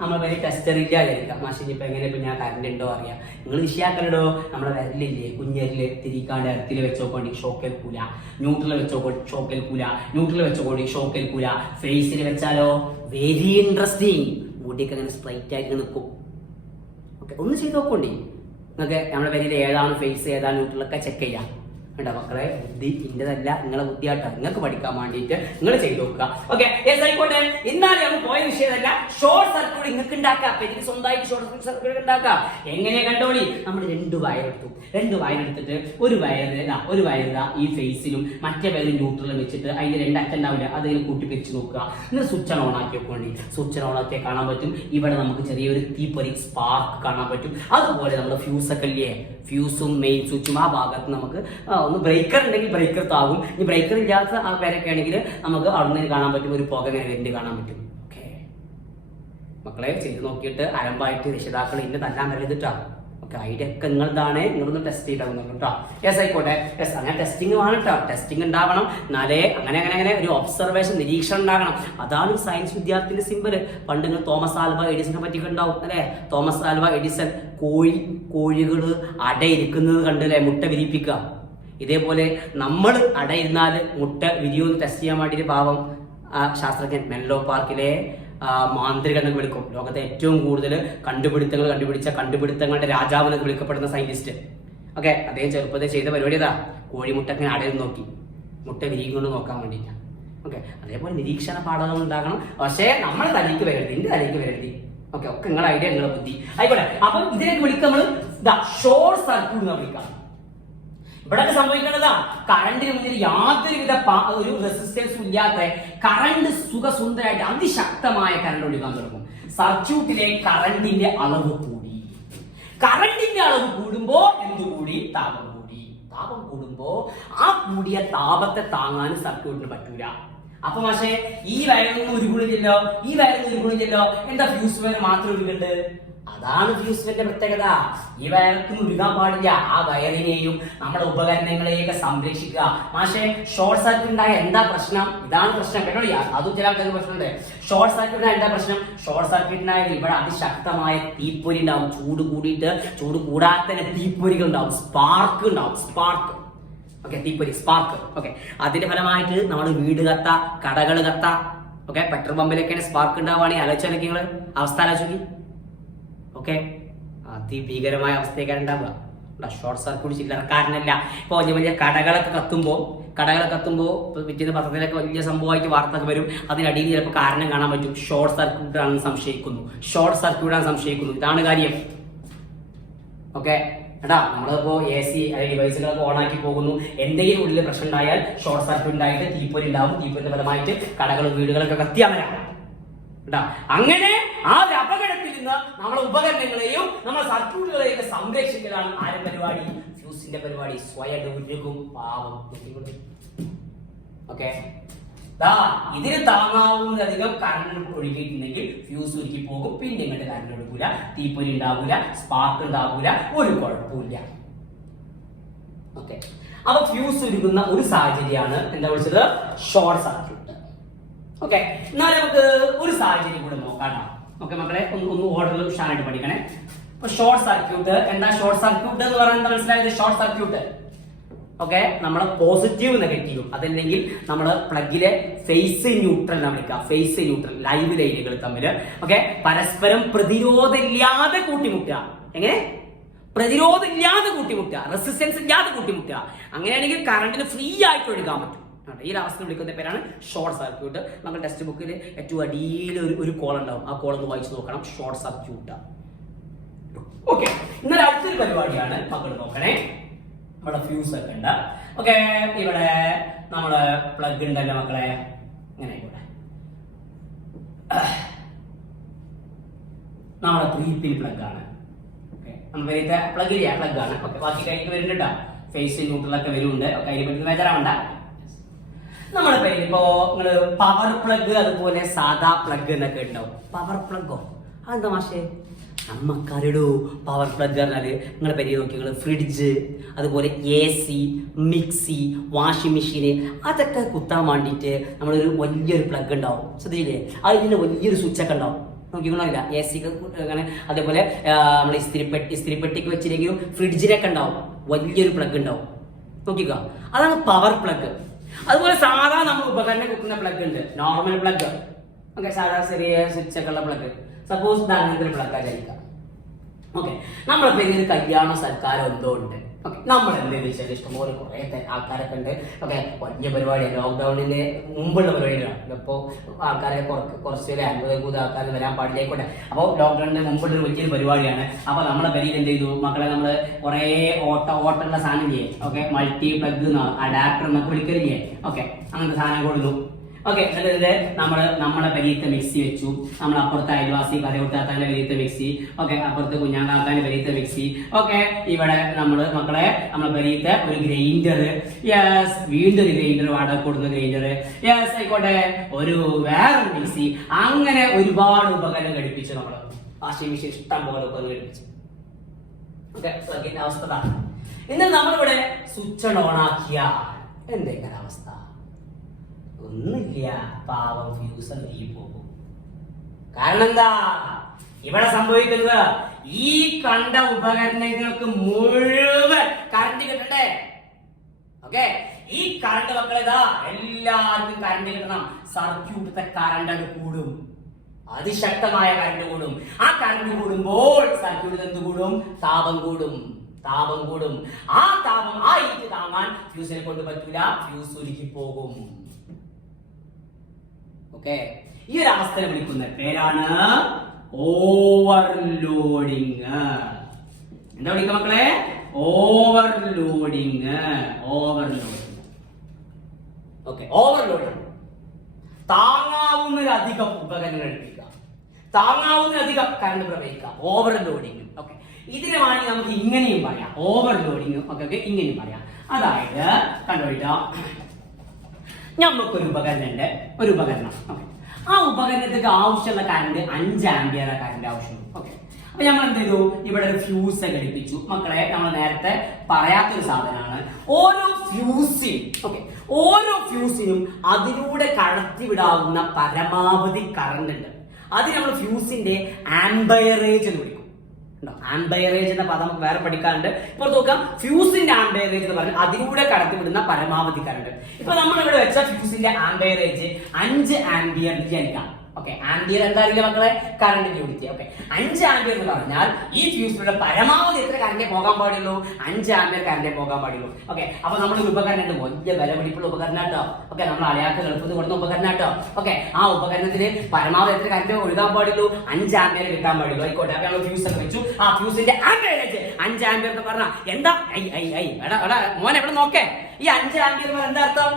നമ്മൾ വലിയ ടെസ്റ്റർ ഇല്ല വിചാരിക്കാം. മാഷി ഇനിയിപ്പോ എങ്ങനെ ഇപ്പൊ ഞാൻ കറണ്ട് ഉണ്ടോ അറിയാം. നിങ്ങൾ വിഷയാക്കലോ, നമ്മളെ വിരലില്ലേ കുഞ്ഞരില് തിരിക്കാണ്ട് ഇറത്തിൽ വെച്ചോക്കൊണ്ടി ഷോക്കേൽക്കൂല, ന്യൂട്രൽ വെച്ചോക്കൊണ്ടി ഷോക്കേൽക്കൂല, ന്യൂട്രൽ വെച്ചോക്കൊണ്ടി ഷോക്കേൽക്കൂല. ഫേസിൽ വെച്ചാലോ വെരി ഇൻട്രസ്റ്റിംഗ്, മുടിയൊക്കെ അങ്ങനെ സ്ട്രൈറ്റ് ആയിട്ട് നിൽക്കും. ഓക്കെ, ഒന്ന് ചെയ്ത് നോക്കോണ്ടി. നിങ്ങൾക്ക് നമ്മുടെ വിരലിൽ ഏതാണ് ഫേസ് ഏതാണ് ന്യൂട്രലൊക്കെ ചെക്ക് ചെയ്യാം. കേട്ടോ മക്കളെ, ബുദ്ധി ഇന്റേതല്ല, നിങ്ങളെ ബുദ്ധിയാട്ടോ, നിങ്ങൾക്ക് പഠിക്കാൻ വേണ്ടിയിട്ട് നിങ്ങൾ ചെയ്തു നോക്കുക. ഓക്കെ, ആയിക്കോട്ടെ. ഇന്നാലും ഞങ്ങൾ പോയ വിഷയമല്ല, ഷോർട്ട് സർക്യൂട്ട് നിങ്ങൾക്ക് ഉണ്ടാക്കാം. ഇതിന് സ്വന്തമായിട്ട് ഷോർട്ട് സർക്യൂട്ട് ഉണ്ടാക്കാം. എങ്ങനെ കണ്ടോളി? നമ്മൾ രണ്ട് വയറെടുത്തു. രണ്ട് വയറെടുത്തിട്ട് ഒരു വയറ് ഈ ഫേസിലും മറ്റേ വയറും ന്യൂട്രലും വെച്ചിട്ട് അതിന്റെ രണ്ടറ്റം ഉണ്ടാവില്ല, അതിൽ കൂട്ടി പിരിച്ച് നോക്കുക. എന്നിട്ട് സ്വിച്ച് ഓൺ ആക്കി വെക്കോണ്ടി. സ്വിച്ച് ഓൺ ആക്കിയാൽ കാണാൻ പറ്റും ഇവിടെ നമുക്ക് ചെറിയൊരു തീപ്പൊരി സ്പാർക്ക് കാണാൻ പറ്റും. അതുപോലെ നമ്മുടെ ഫ്യൂസ് ഒക്കെ ഇല്ലേ, ഫ്യൂസും മെയിൻ സ്വിച്ചും ആ ഭാഗത്ത് നമുക്ക് ഒന്ന് ബ്രേക്കർ ഉണ്ടെങ്കിൽ ബ്രേക്കർ താവും. ഇനി ബ്രേക്കർ ഇല്ലാത്ത ആ പേരൊക്കെ ആണെങ്കിൽ നമുക്ക് അവിടെ നിന്ന് കാണാൻ പറ്റും, ഒരു പുക ഇങ്ങനെ വരുന്നത് കാണാൻ പറ്റും. ഓക്കെ മക്കളെ, ചെയ്ത് നോക്കിയിട്ട് അലമ്പായിട്ട് രക്ഷിതാക്കൾ ഇന്നെ തല്ലാൻ വരരുതിട്ടാ. ഓക്കെ, ഐഡിയ ഒക്കെ നിങ്ങളതാണ്, നിങ്ങളൊന്ന് ടെസ്റ്റ് ചെയ്താൽ കേട്ടോ. ആയിക്കോട്ടെ. അങ്ങനെ ടെസ്റ്റിംഗ് വേണം കേട്ടോ, ടെസ്റ്റിംഗ് ഉണ്ടാവണം. എന്നാലേ അങ്ങനെ ഒരു ഒബ്സർവേഷൻ, നിരീക്ഷണം ഉണ്ടാകണം. അതാണ് സയൻസ് വിദ്യാർത്ഥിന്റെ സിമ്പിൾ. പണ്ട് നിങ്ങൾ തോമസ് ആൽവ എഡിസനെ പറ്റി ഉണ്ടാവും അല്ലെ. തോമസ് ആൽവ എഡിസൺ കോഴികൾ അടയിരിക്കുന്നത് കണ്ടല്ലേ, മുട്ട വിരിപ്പിക്കുക. ഇതേപോലെ നമ്മൾ അടയിരുന്നാൽ മുട്ട വിരിയൊന്ന് ടെസ്റ്റ് ചെയ്യാൻ വേണ്ടിയിട്ട് പാവം ശാസ്ത്രജ്ഞൻ മെൻലോ പാർക്കിലെ മാന്ത്രിക എന്നൊക്കെ വിളിക്കും. ലോകത്തെ ഏറ്റവും കൂടുതൽ കണ്ടുപിടുത്തങ്ങളുടെ രാജാവ് എന്നൊക്കെ വിളിക്കപ്പെടുന്ന സയന്റിസ്റ്റ്. ഓക്കെ, അദ്ദേഹം ചെറുപ്പത്തിൽ ചെയ്ത പരിപാടി ഏതാ? കോഴിമുട്ട ഇങ്ങനെ അടയിൽ നോക്കി മുട്ട വിരിയുകൊണ്ട് നോക്കാൻ വേണ്ടിയിട്ടാണ്. ഓക്കെ, അതേപോലെ നിരീക്ഷണ പാഠങ്ങൾ ഉണ്ടാകണം. പക്ഷേ നമ്മളെ തലയ്ക്ക് വരരുത്, എന്റെ തലയ്ക്ക് വരരുത്. ഓക്കെ, ഒക്കെ നിങ്ങളുടെ ഐഡിയ, നിങ്ങളുടെ ബുദ്ധി. ആയിക്കോട്ടെ. അപ്പൊ ഇതിലേക്ക് വിളിക്കുക നമ്മൾ ഷോർട്ട് സർക്യൂട്ട് എന്ന് വിളിക്കാം. ഇവിടെ സംഭവിക്കേണ്ടതാ, കറണ്ടിന് മുന്നിൽ യാതൊരുവിധ ഒരു റെസിസ്റ്റൻസും ഇല്ലാത്ത കറണ്ട് സുഖസുന്ദരമായിട്ട് അതിശക്തമായ കറണ്ട് ഒഴുകാൻ തുടങ്ങും. സർക്യൂട്ടിലെ കറണ്ടിന്റെ അളവ് കൂടി. കറണ്ടിന്റെ അളവ് കൂടുമ്പോ എന്തുകൂടി? താപം കൂടി. താപം കൂടുമ്പോ ആ കൂടിയ താപത്തെ താങ്ങാൻ സർക്യൂട്ടിന് പറ്റൂല. അപ്പൊ പക്ഷേ ഈ വയറിന് ഒരു ഗുണില്ലല്ലോ, ഈ വയറിന് ഒരു ഗുണില്ലല്ലോ, എന്താ ഫ്യൂസ് വയർ മാത്രം ഒരുക്കുണ്ട്? അതാണ് ഫ്യൂസിന്റെ പ്രത്യേകത. ഈ വയർക്ക് ഉരുകാൻ പാടില്ല. ആ വയറിനെയും നമ്മുടെ ഉപകരണങ്ങളെയൊക്കെ സംരക്ഷിക്കുക. പക്ഷേ ഷോർട്ട് സർക്യൂട്ട് ഉണ്ടായ എന്താ പ്രശ്നം? ഇതാണ് പ്രശ്നം കേട്ടോ. അതും ചില ആൾക്കാർക്ക് പ്രശ്നമുണ്ട്. ഷോർട്ട് സർക്യൂട്ടിനായ എന്താ പ്രശ്നം? ഷോർട്ട് സർക്യൂട്ടിനായാലും ഇവിടെ അതിശക്തമായ തീപ്പൊരി ഉണ്ടാവും. ചൂട് കൂടിയിട്ട് ചൂട് കൂടാതെ തന്നെ തീപ്പൊരികൾ ഉണ്ടാവും, സ്പാർക്ക് ഉണ്ടാവും. സ്പാർക്ക്, ഓക്കെ, തീപ്പൊരി സ്പാർക്ക്. ഓക്കെ, അതിന്റെ ഫലമായിട്ട് നമ്മുടെ വീട് കത്ത, കടകൾ കത്ത. ഓക്കെ, പെട്രോൾ പമ്പിലൊക്കെയാണ് സ്പാർക്ക് ഉണ്ടാവുകയാണെങ്കിൽ ആലോചിച്ചാലൊക്കെ നിങ്ങൾ അവസ്ഥ ആലോചിക്കി. ഓക്കെ, അതിഭീകരമായ അവസ്ഥയൊക്കെ ഉണ്ടാവുക. ഷോർട്ട് സർക്യൂട്ട് ചില്ലറക്കാരനല്ല. ഇപ്പൊ വലിയ കടകളൊക്കെ കത്തുമ്പോൾ പിറ്റേന്ന് പത്രത്തിലൊക്കെ വലിയ സംഭവമായിട്ട് വാർത്തകൾ വരും. അതിനടിയിൽ ചിലപ്പോൾ കാരണം കാണാൻ പറ്റും. ഷോർട്ട് സർക്യൂട്ട് ആണെന്ന് സംശയിക്കുന്നു. ഇതാണ് കാര്യം. ഓക്കെ എടാ, നമ്മളിപ്പോ AC ഡിവൈസുകളൊക്കെ ഓൺ ആക്കി പോകുന്നു. എന്തെങ്കിലും ഉള്ളിൽ പ്രശ്നം ഉണ്ടായാൽ ഷോർട്ട് സർക്യൂട്ട് ഉണ്ടായിട്ട് തീപ്പൊരി ഉണ്ടാവും. തീപ്പൊരിന്റെ ഫലമായിട്ട് കടകളും വീടുകളൊക്കെ കത്തിയാമരാം. അങ്ങനെ ആ ഒരു അപകടത്തിൽ നിന്ന് നമ്മളെ ഉപകരണങ്ങളെയും നമ്മളെ സർക്യൂട്ടുകളെയും സംരക്ഷിക്കലാണ് ആരും പരിപാടി? ഫ്യൂസിന്റെ പരിപാടി. സ്വയം ഉരുകും പാവം. ഓക്കെ, ഇതിന് താങ്ങാവുന്നതിലധികം കറണ്ട് ഒഴുകിയിട്ടുണ്ടെങ്കിൽ ഫ്യൂസ് ഉരുക്കി പോകും. പിന്നെ ഇങ്ങോട്ട് കറണ്ട് ഒഴുകൂല, തീപ്പൊരി ഉണ്ടാവൂല, സ്പാർക്ക് ഉണ്ടാവൂല, ഒരു കുഴപ്പമില്ല. ഓക്കെ, അപ്പൊ ഫ്യൂസ് ഉരുകുന്ന ഒരു സാഹചര്യമാണ് എന്താ വിളിച്ചത്? Short circuit. ഓക്കെ, എന്നാൽ നമുക്ക് ഒരു സാഹചര്യം കൂടെ നോക്കാം. ഓക്കെ മക്കളെ, ഒന്ന് ഓർഡറിൽ ഉഷാറായിട്ട് പഠിക്കണേ. അപ്പൊ ഷോർട്ട് സർക്യൂട്ട് എന്താ? ഷോർട്ട് സർക്യൂട്ട് എന്ന് പറയുന്നത് മനസ്സിലായത്? ഷോർട്ട് സർക്യൂട്ട് ഓക്കെ, നമ്മളെ പോസിറ്റീവ് നെഗറ്റീവും അതല്ലെങ്കിൽ നമ്മള് പ്ലഗിലെ ഫേസ് ന്യൂട്രൽ വിളിക്കുക. ഫേസ് ന്യൂട്രൽ ലൈവ് ലൈനുകൾ തമ്മിൽ ഓക്കെ പരസ്പരം പ്രതിരോധമില്ലാതെ കൂട്ടിമുട്ടുക. എങ്ങനെ? പ്രതിരോധമില്ലാതെ കൂട്ടിമുട്ടുക, റെസിസ്റ്റൻസ് ഇല്ലാതെ കൂട്ടിമുട്ടുക. അങ്ങനെയാണെങ്കിൽ കറണ്ടിന് ഫ്രീ ആയിട്ട് ഒഴുകാൻ പറ്റും. ഈ അവസ്ഥ വിളിക്കുന്ന പേരാണ് ഷോർട്ട് സർക്യൂട്ട്. നമ്മൾ ടെക്സ്റ്റ് ബുക്കിൽ ഏറ്റവും അടിയിൽ ഒരു കോൾ ഉണ്ടാവും. ആ കോൾ ഒന്ന് വായിച്ചു നോക്കണം. Short circuit. ഓക്കെ, ഇന്നലെ അടുത്തൊരു പരിപാടിയാണ് മക്കൾ നോക്കണേ. നമ്മുടെ ഫ്യൂസ് ഒക്കെ ഉണ്ട്. ഓക്കെ, ഇവിടെ നമ്മള് പ്ലഗ് ഉണ്ടല്ലോ മക്കളെ. ഇങ്ങനെ ഇവിടെ നമ്മുടെ 3-pin പ്ലഗ് ആണ്. നമ്മുടെ പ്ലഗ് ഇല്ല, പ്ലഗ് ആണ്. ഓക്കെ, ബാക്കി കഴിഞ്ഞ് വരുന്നുണ്ടോ? ഫേസ് ന്യൂട്രലൊക്കെ വരുന്നുണ്ട്. ഓക്കെ, അതിനെ പറ്റി ബേജാറാവണ്ട. നമ്മുടെ പേര് ഇപ്പോ നിങ്ങള് പവർ പ്ലഗ് അതുപോലെ സാധാ പ്ലഗ് എന്നൊക്കെ ഉണ്ടാവും. പവർ പ്ലഗോ? അതെന്താ മാഷേ? നമ്മക്കറിയടൂ പവർ പ്ലഗ് പറഞ്ഞാല്. നിങ്ങളെ പേര് നോക്കി, നിങ്ങൾ ഫ്രിഡ്ജ് അതുപോലെ AC, മിക്സി, വാഷിംഗ് മെഷീന് അതൊക്കെ കുത്താൻ വേണ്ടിയിട്ട് നമ്മളൊരു വലിയൊരു പ്ലഗ് ഉണ്ടാവും. ശ്രദ്ധിച്ചില്ലേ? അതിന് വലിയൊരു സ്വിച്ചൊക്കെ ഉണ്ടാവും. നോക്കിക്കൊണ്ടില്ല AC അങ്ങനെ. അതേപോലെ നമ്മൾ ഇസ്തിരിപ്പെട്ടിക്ക് വെച്ചില്ലെങ്കിലും ഫ്രിഡ്ജിനൊക്കെ ഉണ്ടാവും വലിയൊരു പ്ലഗ് ഉണ്ടാവും. നോക്കിക്കോ, അതാണ് പവർ പ്ലഗ്. അതുപോലെ സാധാ നമ്മൾ ഉപകരണം കുത്തുന്ന പ്ലഗ് ഉണ്ട്, നോർമൽ പ്ലഗ്. ഓക്കെ, സാധാ ചെറിയ സ്വിച്ച് ഒക്കെ ഉള്ള പ്ലഗ്. സപ്പോസ് അങ്ങനത്തെ ഒരു പ്ലഗ് ആയിരിക്കാം. ഓക്കെ, നമ്മളെ പേര് കല്യാണ സൽക്കാരം എന്തോ ഉണ്ട്. ഓക്കെ, നമ്മൾ എന്ത് വെച്ചാൽ ഇഷ്ടംപോലെ കുറെ ആൾക്കാരൊക്കെ ഉണ്ട്. ഓക്കെ, വലിയ പരിപാടിയാണ്, ലോക്ക്ഡൌണിന് മുമ്പുള്ള പരിപാടികളാണ്. ഇപ്പോൾ ആൾക്കാരെ കുറച്ച് 50 ആൾക്കാർ വരാൻ പാടില്ലായിക്കോട്ടെ. അപ്പോൾ ലോക്ക്ഡൌണിന് മുമ്പുള്ള ഒരു വലിയൊരു പരിപാടിയാണ്. അപ്പോൾ നമ്മളെ പരിയിൽ എന്ത് ചെയ്തു മക്കളെ, നമ്മൾ കുറെ ഓട്ടുള്ള സാധനം ചെയ്യേ. ഓക്കെ, മൾട്ടി പ്ലഗ് അഡാപ്റ്റർ എന്നൊക്കെ വിളിക്കലില്ലേ. ഓക്കെ, അങ്ങനത്തെ സാധനം കൊടുത്തു. ഓക്കെ, അതായത് നമ്മളെ പരിയത്തെ മിക്സി വെച്ചു. നമ്മൾ അപ്പുറത്തെ അയൽവാസി കഥയൊട്ടാത്താന്റെ പരിയത്തെ മിക്സി. ഓക്കെ, അപ്പുറത്ത് കുഞ്ഞാങ്കാക്കാന്റെ പരിയത്തെ മിക്സി. ഓക്കെ, ഇവിടെ നമ്മളെ പരിയത്തെ ഒരു ഗ്രൈൻഡർ. യെസ്, വീണ്ടും ഒരു ഗ്രൈൻഡർ, വാടക കൊടുക്കുന്ന ഗ്രൈൻഡർ. യെസ്, ആയിക്കോട്ടെ, വേറൊരു മിക്സി. അങ്ങനെ ഒരുപാട് ഉപകരണം ഘടിപ്പിച്ചു. നമ്മള് വാഷിംഗ് മെഷീൻ ഇഷ്ടം പോലെ ഉപകരണം ഘടിപ്പിച്ചു. ഓക്കെ, അവസ്ഥ ഇന്ന് നമ്മളിവിടെ സ്വിച്ച് ഓൺ ആക്കിയ എന്തെങ്കിലും അവസ്ഥ ഒന്നുമില്ല. പാവം ഫ്യൂസ് നീ പോകും. കാരണം എന്താ ഇവിടെ സംഭവിക്കുന്നത്? ഈ കണ്ട ഉപകരണങ്ങൾക്ക് മുഴുവൻ കറണ്ട് കിട്ടണ്ടേ? ഓക്കെ, ഈ കറണ്ട് മക്കളേതാ എല്ലാവർക്കും കറണ്ട് കിട്ടണം. സർക്യൂട്ടത്തെ കറണ്ട് കൂടും, അതിശക്തമായ കറണ്ട് കൂടും. ആ കറണ്ട് കൂടുമ്പോൾ സർക്യൂട്ടിൽ എന്ത് കൂടും? താപം കൂടും. ആ താപം, ആ ഹീറ്റ് താങ്ങാൻ ഫ്യൂസിനെ കൊണ്ട് പറ്റൂല, ഫ്യൂസ് ഉരുക്കി പോകും. ഓക്കെ, ഈ ഒരു അവസ്ഥയെ വിളിക്കുന്ന പേരാണ് ഓവർലോഡിങ്. എന്താ വിളിക്കുക മക്കളെ? ഓവർലോഡിങ്. Okay, overloading. താങ്ങാവുന്നതിലധികം ഉപകരണങ്ങൾ എടുപ്പിക്കുക, താങ്ങാവുന്നതിലധികം കറണ്ട് പ്രവഹിക്കുക. ഓവർലോഡിങ്. ഓക്കെ, ഇതിനെ വേണമെങ്കിൽ നമുക്ക് ഇങ്ങനെയും പറയാം, ഓവർലോഡിങ്. ഓക്കെ, ഇങ്ങനെയും പറയാം. അതായത് കണ്ടുപിടിക്കാം, നമുക്കൊരു ഉപകരണം. ഓക്കെ, ആ ഉപകരണത്തിലേക്ക് ആവശ്യമുള്ള കറണ്ട് 5 ആംപിയർ കറണ്ട് ആവശ്യമുള്ളൂ. ഓക്കെ, അപ്പൊ നമ്മൾ എന്ത് ചെയ്തു? ഇവിടെ ഒരു ഫ്യൂസ് ഘടിപ്പിച്ചു. മക്കളെ, നമ്മൾ നേരത്തെ പറയാത്തൊരു സാധനമാണ് ഓരോ ഫ്യൂസിനും അതിലൂടെ കടത്തിവിടാവുന്ന പരമാവധി കറണ്ട് ഉണ്ട്. അത് നമ്മൾ ഫ്യൂസിന്റെ ആംബയറേജ് എന്ന് വിളിക്കും. ആംബയറേജ് എന്ന പദം നമുക്ക് വേറെ പഠിക്കാറുണ്ട്. ഇപ്പോൾ നോക്കാം, ഫ്യൂസിന്റെ ആംബയറേജ് എന്ന് പറഞ്ഞാൽ അതിലൂടെ കടത്തിവിടുന്ന പരമാവധി കറണ്ട്. ഇപ്പൊ നമ്മൾ ഇവിടെ വെച്ച ഫ്യൂസിന്റെ ആംബയറേജ് 5 ആംപിയർ വിചാരിക്കാം. ഓക്കെ, ആംപിയർ എന്താ അറിയില്ല മക്കളെ? കറണ്ടിന്റെ യൂണിറ്റ്. ഓക്കെ, 5 ആംപിയർ എന്ന് പറഞ്ഞാൽ ഈ ഫ്യൂസിലൂടെ പരമാവധി എത്ര കറണ്ടേ പോകാൻ പാടുള്ളൂ? 5 ആംപിയർ കറണ്ടേ പോകാൻ പാടുള്ളൂ. ഓക്കെ, അപ്പൊ നമ്മൾ ഉപകരണം ഉണ്ട്, വലിയ വില പിടിപ്പുള്ള ഉപകരണം കേട്ടോ. ഓക്കെ, നമ്മൾ അലയാക്ക് എളുപ്പത്തിൽ കൊടുത്ത ഉപകരണം കേട്ടോ. ഓക്കെ, ആ ഉപകരണത്തിന് പരമാവധി എത്ര കറണ്ട് ഒഴുകാൻ പാടുള്ളൂ? 5 ആംപിയർ കിട്ടാൻ പാടുള്ളൂ. ആയിക്കോട്ടെ, അപ്പൊ നമ്മൾ ഫ്യൂസ് ഒക്കെ വെച്ചു. ആ ഫ്യൂസിന്റെ ആംപിയറേജ് 5 ആംപിയർ എന്ന് പറഞ്ഞാൽ എന്താ? മോനെ ഇവിടെ നോക്കേ, ഈ 5 ആംപിയർ എന്താ അർത്ഥം?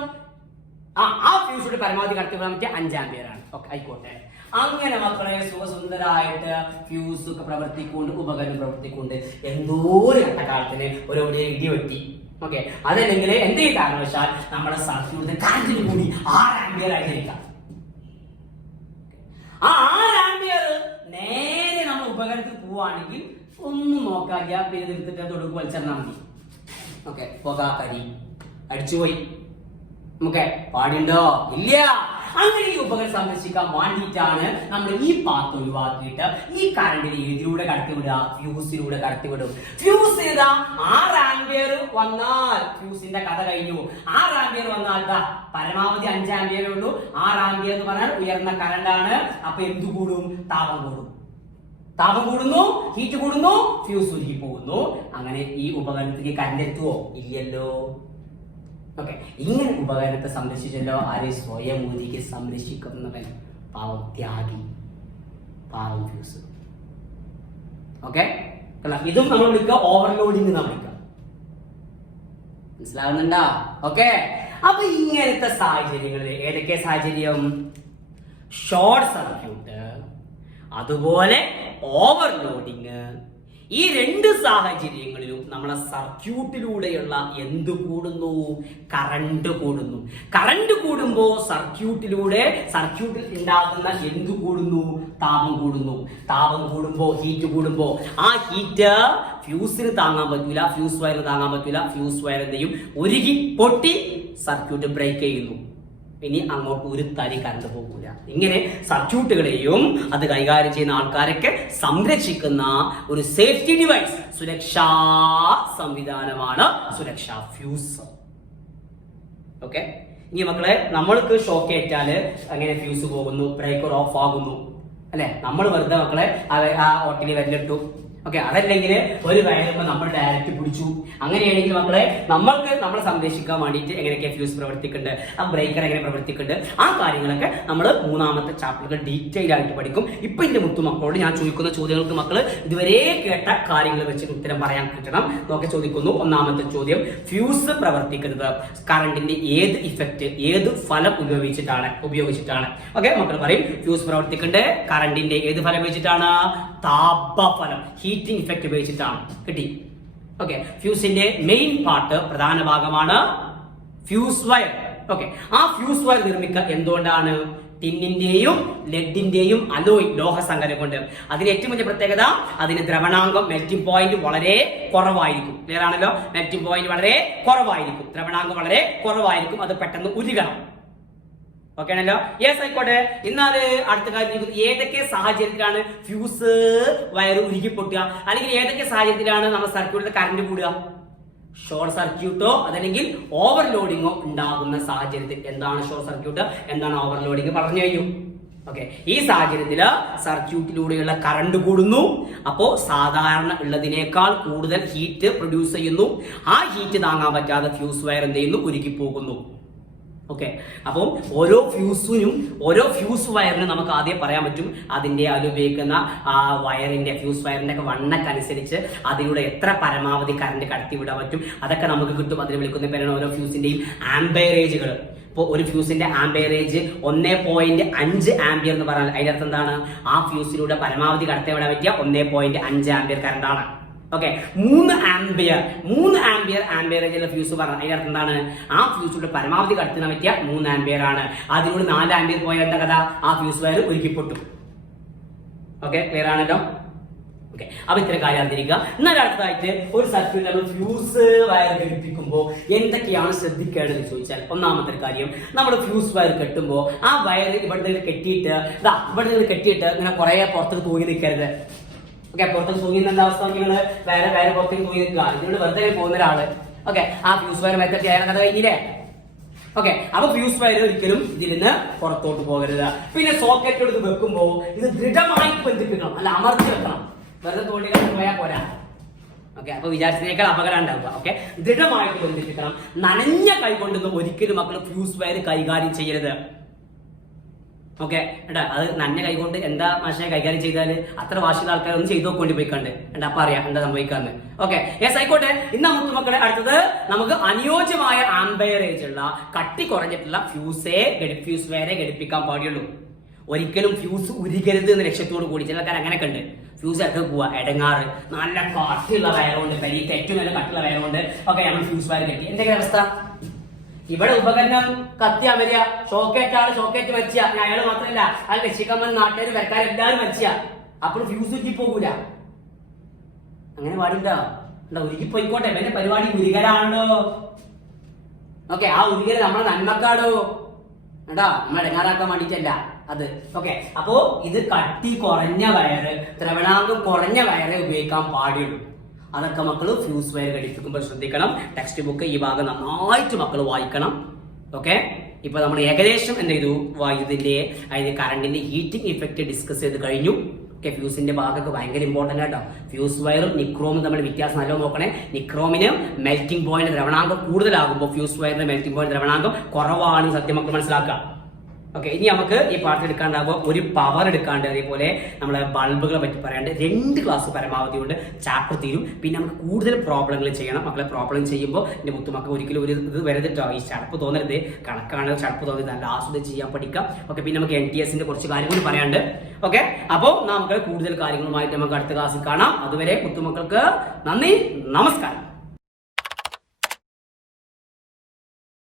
ആ ഫ്യൂസിന്റെ പരമാവധി കടത്തിവിടാൻ പറ്റിയ 5 ആംപിയർ ആണ്. ഓക്കെ, ആയിക്കോട്ടെ. അങ്ങനെ മക്കളെ സുഖസുന്ദരായിട്ട് ഫ്യൂസ് ഒക്കെ പ്രവർത്തിക്കൊണ്ട്, ഉപകരണം പ്രവർത്തിക്കൊണ്ട് എന്തോ ഒരു ഘട്ടകാലത്തിന് ഒരു ഇടിവെട്ടി. ഓക്കെ, അതല്ലെങ്കിൽ എന്തെങ്കിലും കാരണവശാൽ നമ്മുടെ സർക്യൂട്ടിന്റെ കറണ്ടിന് കൂടി 6 ആംപിയർ ആയിരിക്കാം. ആ 6 ആംപിയർ നേരെ നമ്മൾ ഉപകരണത്തിൽ പോവുകയാണെങ്കിൽ ഒന്നും നോക്കാറില്ല, പിന്നെ നിർത്തിട്ട് തൊടുക്ക് വലിച്ചെറിഞ്ഞാൽ മതി. ഓക്കെ, പുകാക്കരി അടിച്ചുപോയി. നമുക്ക് പാടുണ്ടോ? ഇല്ല. അങ്ങനെ ഈ ഉപകരണം സംരക്ഷിക്കാൻ വേണ്ടിയിട്ടാണ് നമ്മൾ ഈ പാത്ത് ഒഴിവാക്കിയിട്ട് ഈ കറണ്ടിന് ഇതിലൂടെ കടത്തിവിടുക, ഫ്യൂസിലൂടെ കടത്തിവിടും. ഫ്യൂസ് ചെയ്താ 6 ആംപിയർ വന്നാൽ ഫ്യൂസിന്റെ കഥ കഴിഞ്ഞു. 6 ആംപിയർ വന്നാൽ പരമാവധി 5 ആംപിയറേ ഉള്ളൂ. 6 ആംപിയർ എന്ന് പറഞ്ഞാൽ ഉയർന്ന കറണ്ടാണ്. അപ്പൊ എന്തു കൂടും? താപം കൂടും. താപം കൂടുന്നു, ഹീറ്റ് കൂടുന്നു, ഫ്യൂസ് ഉരുകി പോകുന്നു. അങ്ങനെ ഈ ഉപകരണത്തിലേക്ക് കറണ്ട് എത്തുവോ? ഇല്ലല്ലോ. ഓക്കെ, ഇങ്ങനെ ഉപകരണത്തെ സംരക്ഷിച്ചല്ലോ ആരെ? സ്വയം ഊതിക്ക് സംരക്ഷിക്കുന്നവൻ, പാവം ത്യാഗി, പാവം ഫ്യൂസ്. ഓക്കെ, ഇതും നമ്മൾ വിളിക്കുക ഓവർലോഡിങ് എന്നാണ് വിളിക്കുക. മനസ്സിലാവുന്നുണ്ടോ? ഓക്കെ, അപ്പൊ ഇങ്ങനത്തെ സാഹചര്യങ്ങളിൽ ഏതൊക്കെ സാഹചര്യം? ഷോർട്ട് സർക്യൂട്ട്, അതുപോലെ ഓവർലോഡിങ്. ഈ 2 സാഹചര്യങ്ങളിലും നമ്മളെ സർക്യൂട്ടിലൂടെയുള്ള എന്ത് കൂടുന്നു? കറണ്ട് കൂടുന്നു. കറണ്ട് കൂടുമ്പോ സർക്യൂട്ടിൽ ഉണ്ടാകുന്ന എന്ത് കൂടുന്നു? താപം കൂടുന്നു. താപം കൂടുമ്പോ, ഹീറ്റ് കൂടുമ്പോ, ആ ഹീറ്റ് ഫ്യൂസിന് താങ്ങാൻ പറ്റൂല, ഫ്യൂസ് വയറിന് താങ്ങാൻ പറ്റൂല. ഫ്യൂസ് വയർ എന്തെയും ഉരുകി പൊട്ടി സർക്യൂട്ട് ബ്രേക്ക് ചെയ്യുന്നു. ഇനി അങ്ങോട്ട് ഒരു തരി കറണ്ട് പോകൂല. ഇങ്ങനെ സർക്യൂട്ടുകളെയും അത് കൈകാര്യം ചെയ്യുന്ന ആൾക്കാരൊക്കെ സംരക്ഷിക്കുന്ന ഒരു സേഫ്റ്റി ഡിവൈസ്, സുരക്ഷാ സംവിധാനമാണ് സുരക്ഷാ ഫ്യൂസ്. ഓക്കെ, ഇനി മക്കളെ, നമ്മൾക്ക് ഷോക്ക് ഏറ്റാല് അങ്ങനെ ഫ്യൂസ് പോകുന്നു, ബ്രേക്കർ ഓഫ് ആകുന്നു അല്ലെ? നമ്മൾ വെറുതെ മക്കളെ ആ ഓട്ടിൽ വരലിട്ടു. ഓക്കെ, അതല്ലെങ്കിൽ ഒരു വയറുമ്പോൾ നമ്മൾ ഡയറക്റ്റ് പിടിച്ചു. അങ്ങനെയാണെങ്കിൽ മക്കളെ നമ്മൾക്ക് നമ്മളെ സംരക്ഷിക്കാൻ വേണ്ടിയിട്ട് എങ്ങനെയൊക്കെ ഫ്യൂസ് പ്രവർത്തിക്കുന്നുണ്ട്, ആ ബ്രേക്കർ എങ്ങനെ പ്രവർത്തിക്കുന്നുണ്ട്, ആ കാര്യങ്ങളൊക്കെ നമ്മൾ മൂന്നാമത്തെ ചാപ്റ്ററുകൾ ഡീറ്റെയിൽ ആയിട്ട് പഠിക്കും. ഇപ്പൊ എന്റെ മക്കളോട് ഞാൻ ചോദിക്കുന്ന ചോദ്യങ്ങൾക്ക് മക്കൾ ഇതുവരെ കേട്ട കാര്യങ്ങൾ വെച്ചിട്ട് ഉത്തരം പറയാൻ കിട്ടണം. നോക്കി ചോദിക്കുന്നു. ഒന്നാമത്തെ ചോദ്യം, ഫ്യൂസ് പ്രവർത്തിക്കുന്നത് കറണ്ടിന്റെ ഏത് ഇഫക്റ്റ്, ഏത് ഫലം ഉപയോഗിച്ചിട്ടാണ്? ഓക്കെ, മക്കൾ പറയും ഫ്യൂസ് പ്രവർത്തിക്കേണ്ട കറണ്ടിന്റെ ഏത് ഫലം ഉപയോഗിച്ചിട്ടാണ്? താപഫലം, ഹീറ്റിംഗ് ഇഫക്റ്റ് ഉപയോഗിച്ചിട്ടാണ്. കിട്ടി? ഓക്കെ, ഫ്യൂസിന്റെ മെയിൻ പാർട്ട്, പ്രധാന ഭാഗമാണ് ഫ്യൂസ് വയർ. ഓക്കെ, ആ ഫ്യൂസ് വയർ നിർമ്മിക്കുക എന്തുകൊണ്ടാണ്? ടിന്നിന്റെയും ലെഡിന്റെയും അലോയ് ലോഹസങ്കരം കൊണ്ട്. അതിന് ഏറ്റവും വലിയ പ്രത്യേകത, അതിന് ദ്രവണാങ്കം മെൽറ്റിംഗ് പോയിന്റ് വളരെ കുറവായിരിക്കും. ക്ലിയർ ആണല്ലോ? മെൽറ്റിംഗ് പോയിന്റ് വളരെ കുറവായിരിക്കും, ദ്രവണാങ്കം വളരെ കുറവായിരിക്കും, അത് പെട്ടെന്ന് ഉരുകണം. ഓക്കെ ആണല്ലോ? യെസ്, ആയിക്കോട്ടെ. എന്നാൽ അടുത്ത കാര്യം, ഏതൊക്കെ സാഹചര്യത്തിലാണ് ഫ്യൂസ് വയർ ഉരുകി പൊട്ടുക, അല്ലെങ്കിൽ ഏതൊക്കെ സാഹചര്യത്തിലാണ് നമ്മുടെ സർക്യൂട്ടിൽ കറണ്ട് കൂടുക? ഷോർട്ട് സർക്യൂട്ടോ അതല്ലെങ്കിൽ ഓവർലോഡിങ്ങോ ഉണ്ടാകുന്ന സാഹചര്യത്തിൽ. എന്താണ് ഷോർട്ട് സർക്യൂട്ട്, എന്താണ് ഓവർലോഡിങ് പറഞ്ഞു കഴിഞ്ഞു. ഓക്കെ, ഈ സാഹചര്യത്തില് സർക്യൂട്ടിലൂടെയുള്ള കറണ്ട് കൂടുന്നു. അപ്പോ സാധാരണ ഉള്ളതിനേക്കാൾ കൂടുതൽ ഹീറ്റ് പ്രൊഡ്യൂസ് ചെയ്യുന്നു. ആ ഹീറ്റ് താങ്ങാൻ പറ്റാതെ ഫ്യൂസ് വയർ എന്ത് ചെയ്യുന്നു? ഉരുകി പോകുന്നു. ഓക്കെ, അപ്പം ഓരോ ഫ്യൂസ് വയറിന് നമുക്ക് ആദ്യം പറയാൻ പറ്റും അതിന്റെ അതിലുപയോഗിക്കുന്ന വയറിന്റെ, ഫ്യൂസ് വയറിന്റെ ഒക്കെ വണ്ണക്കനുസരിച്ച് അതിലൂടെ എത്ര പരമാവധി കറണ്ട് കടത്തിവിടാൻ പറ്റും, അതൊക്കെ നമുക്ക് കിട്ടും. അതിന് വിളിക്കുന്ന പേരാണ് ഓരോ ഫ്യൂസിന്റെയും ആംപയറേജുകൾ. ഇപ്പോൾ ഒരു ഫ്യൂസിന്റെ ആംപയറേജ് 1.5 ആംപിയർ എന്ന് പറഞ്ഞാൽ അതിന്റെ അർത്ഥം എന്താണ്? ആ ഫ്യൂസിലൂടെ പരമാവധി കടത്തിവിടാൻ പറ്റിയ 1.5 ആംപിയർ കറണ്ടാണ്. ഓക്കെ, 3 ആംപിയർ ആംപിയറേജുള്ള ഫ്യൂസ് പറഞ്ഞാൽ അതിന്റെ അർത്ഥം എന്താണ്? ആ ഫ്യൂസിലൂടെ പരമാവധി കടത്താൻ പറ്റിയ 3 ആംപിയർ ആണ്. അതിലൂടെ 4 ആംപിയർ പോയ എന്താ കഥ? ആ ഫ്യൂസ് വയർ ഉരുക്കിപ്പൊട്ടും. ഓക്കെ, ക്ലിയർ ആണല്ലോ? ഓക്കെ, അപ്പൊ ഇത്ര കാര്യം അറിഞ്ഞിരിക്കുക. എന്നാൽ അടുത്തതായിട്ട് ഒരു സർക്യൂട്ടിൽ നമ്മൾ ഫ്യൂസ് വയർ ഘടിപ്പിക്കുമ്പോൾ എന്തൊക്കെയാണ് ശ്രദ്ധിക്കേണ്ടതെന്ന് ചോദിച്ചാൽ, ഒന്നാമത്തെ കാര്യം, നമ്മൾ ഫ്യൂസ് വയർ കെട്ടുമ്പോൾ ആ വയർ ഇവിടെ കെട്ടിയിട്ട് ഇങ്ങനെ കുറെ പുറത്തേക്ക് തൂങ്ങി നിൽക്കരുത്. ഓക്കെ, പുറത്തേക്ക് തൂങ്ങി നിന്ന അവസ്ഥ നിങ്ങള് വേറെ പുറത്തേക്ക് തൂങ്ങി നിൽക്കുക. ഇതിനോട് വെറുതെ പോകുന്ന ഒരാള്. ഓക്കെ, ആ ഫ്യൂസ് വയർ മെത്തഡ് ചെയ്യാൻ കഥ കഴിഞ്ഞില്ലേ? ഓക്കെ, അപ്പൊ ഫ്യൂസ് വയർ ഒരിക്കലും ഇതിൽ നിന്ന് പുറത്തോട്ട് പോകരുത്. പിന്നെ സോക്കറ്റ് എടുത്ത് വെക്കുമ്പോൾ ഇത് ദൃഢമായി ബന്ധിപ്പിക്കണം, അല്ല അമർത്തി വെക്കണം. വെറുതെ തോണ്ടികൾ പോയാൽ പോരാ. ഓക്കെ, അപ്പൊ വിചാരിച്ചതിനേക്കാൾ അപകടം ഉണ്ടാവുക. ഓക്കെ, ദൃഢമായിട്ട് ബന്ധിപ്പിക്കണം. നനഞ്ഞ കൈ കൊണ്ടൊന്നും ഒരിക്കലും മക്കൾ ഫ്യൂസ് വയർ കൈകാര്യം ചെയ്യരുത്. ഓക്കെ, ഏട്ടാ, അത് നന്നെ കൈകൊണ്ട് എന്താ മാഷിനെ കൈകാര്യം ചെയ്താല് അത്ര വാശിയുള്ള ആൾക്കാർ ഒന്ന് ചെയ്തു നോക്കൊണ്ട് പോയിക്കണ്ട്. എന്താ അപ്പൊ അറിയാം എന്താ സംഭവിക്കാന്ന്. ഓക്കെ, യെസ്, ആയിക്കോട്ടെ. ഇന്ന് നമുക്ക് മക്കളെ അടുത്തത് നമുക്ക് അനുയോജ്യമായ ആംപയറേജ് ഉള്ള കട്ടി കുറഞ്ഞിട്ടുള്ള ഫ്യൂസ് വയറെ ഘടിപ്പിക്കാൻ പാടുള്ളൂ. ഒരിക്കലും ഫ്യൂസ് ഉരുകരുത് എന്ന ലക്ഷ്യത്തോട് കൂടി ചിലക്കാർ അങ്ങനെയൊക്കെ ഉണ്ട്. ഫ്യൂസ് ഒക്കെ പോവാ ഇടങ്ങാറ്, നല്ല കട്ടിയുള്ള വയറുകൊണ്ട്, പെരീക്ക് ഏറ്റവും നല്ല കട്ടിയുള്ള വയറുകൊണ്ട് ഒക്കെ നമ്മൾ ഫ്യൂസ് വയർ കെട്ടി. എന്തൊക്കെയാണ് അവസ്ഥ? ഇവിടെ ഉപകരണം കത്തി അമരിയ, ഷോക്കേറ്റ് വെച്ച, അയാൾ മാത്രമല്ല അയാൾ രക്ഷിക്കാൻ നാട്ടുകാർ വരക്കാരെല്ലാരും വെച്ച, അപ്പോൾ ഫ്യൂസ് ഉരുക്കി പോകൂല. അങ്ങനെ പാടിണ്ടോ? ഉരുക്കി പോയിക്കോട്ടെ, പിന്നെ പരിപാടി ഉരുകലാണോ? ഓക്കെ, ആ ഉരുകൽ നമ്മളെ നന്മക്കാടോ കേട്ടോ, നമ്മൾ ഇടങ്ങാറാക്കാൻ വേണ്ടിട്ടല്ല അത്. ഓക്കെ, അപ്പോ ഇത് കട്ടി കുറഞ്ഞ വയറ്, ദ്രവണാങ്കം കുറഞ്ഞ വയറെ ഉപയോഗിക്കാൻ പാടുള്ളൂ. അതൊക്കെ മക്കൾ ഫ്യൂസ് വയർ ഘടിപ്പിക്കുമ്പോൾ ശ്രദ്ധിക്കണം. ടെക്സ്റ്റ് ബുക്ക് ഈ ഭാഗം നന്നായിട്ട് മക്കൾ വായിക്കണം. ഓക്കെ, ഇപ്പൊ നമ്മൾ ഏകദേശം എന്ത് ചെയ്തു? ഇതിന്റെ അതായത് കറണ്ടിന്റെ ഹീറ്റിംഗ് ഇഫക്റ്റ് ഡിസ്കസ് ചെയ്ത് കഴിഞ്ഞു. ഓക്കെ, ഫ്യൂസിന്റെ ഭാഗമൊക്കെ ഭയങ്കര ഇമ്പോർട്ടന്റ് ആട്ടോ. ഫ്യൂസ് വയറും നിക്രോമും തമ്മിൽ വ്യത്യാസം നല്ലോണം നോക്കണേ. നിക്രോമിന് മെൽറ്റിംഗ് പോയിന്റ് ദ്രവണാങ്കം കൂടുതലാകുമ്പോൾ ഫ്യൂസ് വയറിന്റെ മെൽറ്റിംഗ് പോയിന്റ് ദ്രവണാങ്കം കുറവാണ് സത്യം മക്കൾ മനസ്സിലാക്കുക. ഓക്കെ, ഇനി നമുക്ക് ഈ പാർട്ട് എടുക്കാണ്ടാകുമ്പോൾ ഒരു പവർ എടുക്കാണ്ട്, അതേപോലെ നമ്മളെ ബൾബുകളെ പറ്റി പറയാണ്ട് 2 ക്ലാസ് പരമാവധി കൊണ്ട് ചാപ്റ്റർ തീരും. പിന്നെ നമുക്ക് കൂടുതൽ പ്രോബ്ലങ്ങൾ ചെയ്യണം. മക്കളെ പ്രോബ്ലം ചെയ്യുമ്പോൾ എന്റെ മുത്തുമക്കൾ ഒരിക്കലും ഒരു ഇത് വരരുതോ, ഈ ചടപ്പ് തോന്നരുത്. കണക്കാണ് ചടപ്പ് തോന്നുന്നത്, നല്ല ആസ്വദിച്ച് ചെയ്യാൻ പഠിക്കാം. ഓക്കെ, പിന്നെ നമുക്ക് NTS കുറച്ച് കാര്യം കൂടി പറയാണ്ട്. ഓക്കെ, അപ്പോൾ നമുക്ക് കൂടുതൽ കാര്യങ്ങളുമായിട്ട് നമുക്ക് അടുത്ത ക്ലാസ്സിൽ കാണാം. അതുവരെ മുത്തുമക്കൾക്ക് നന്ദി, നമസ്കാരം.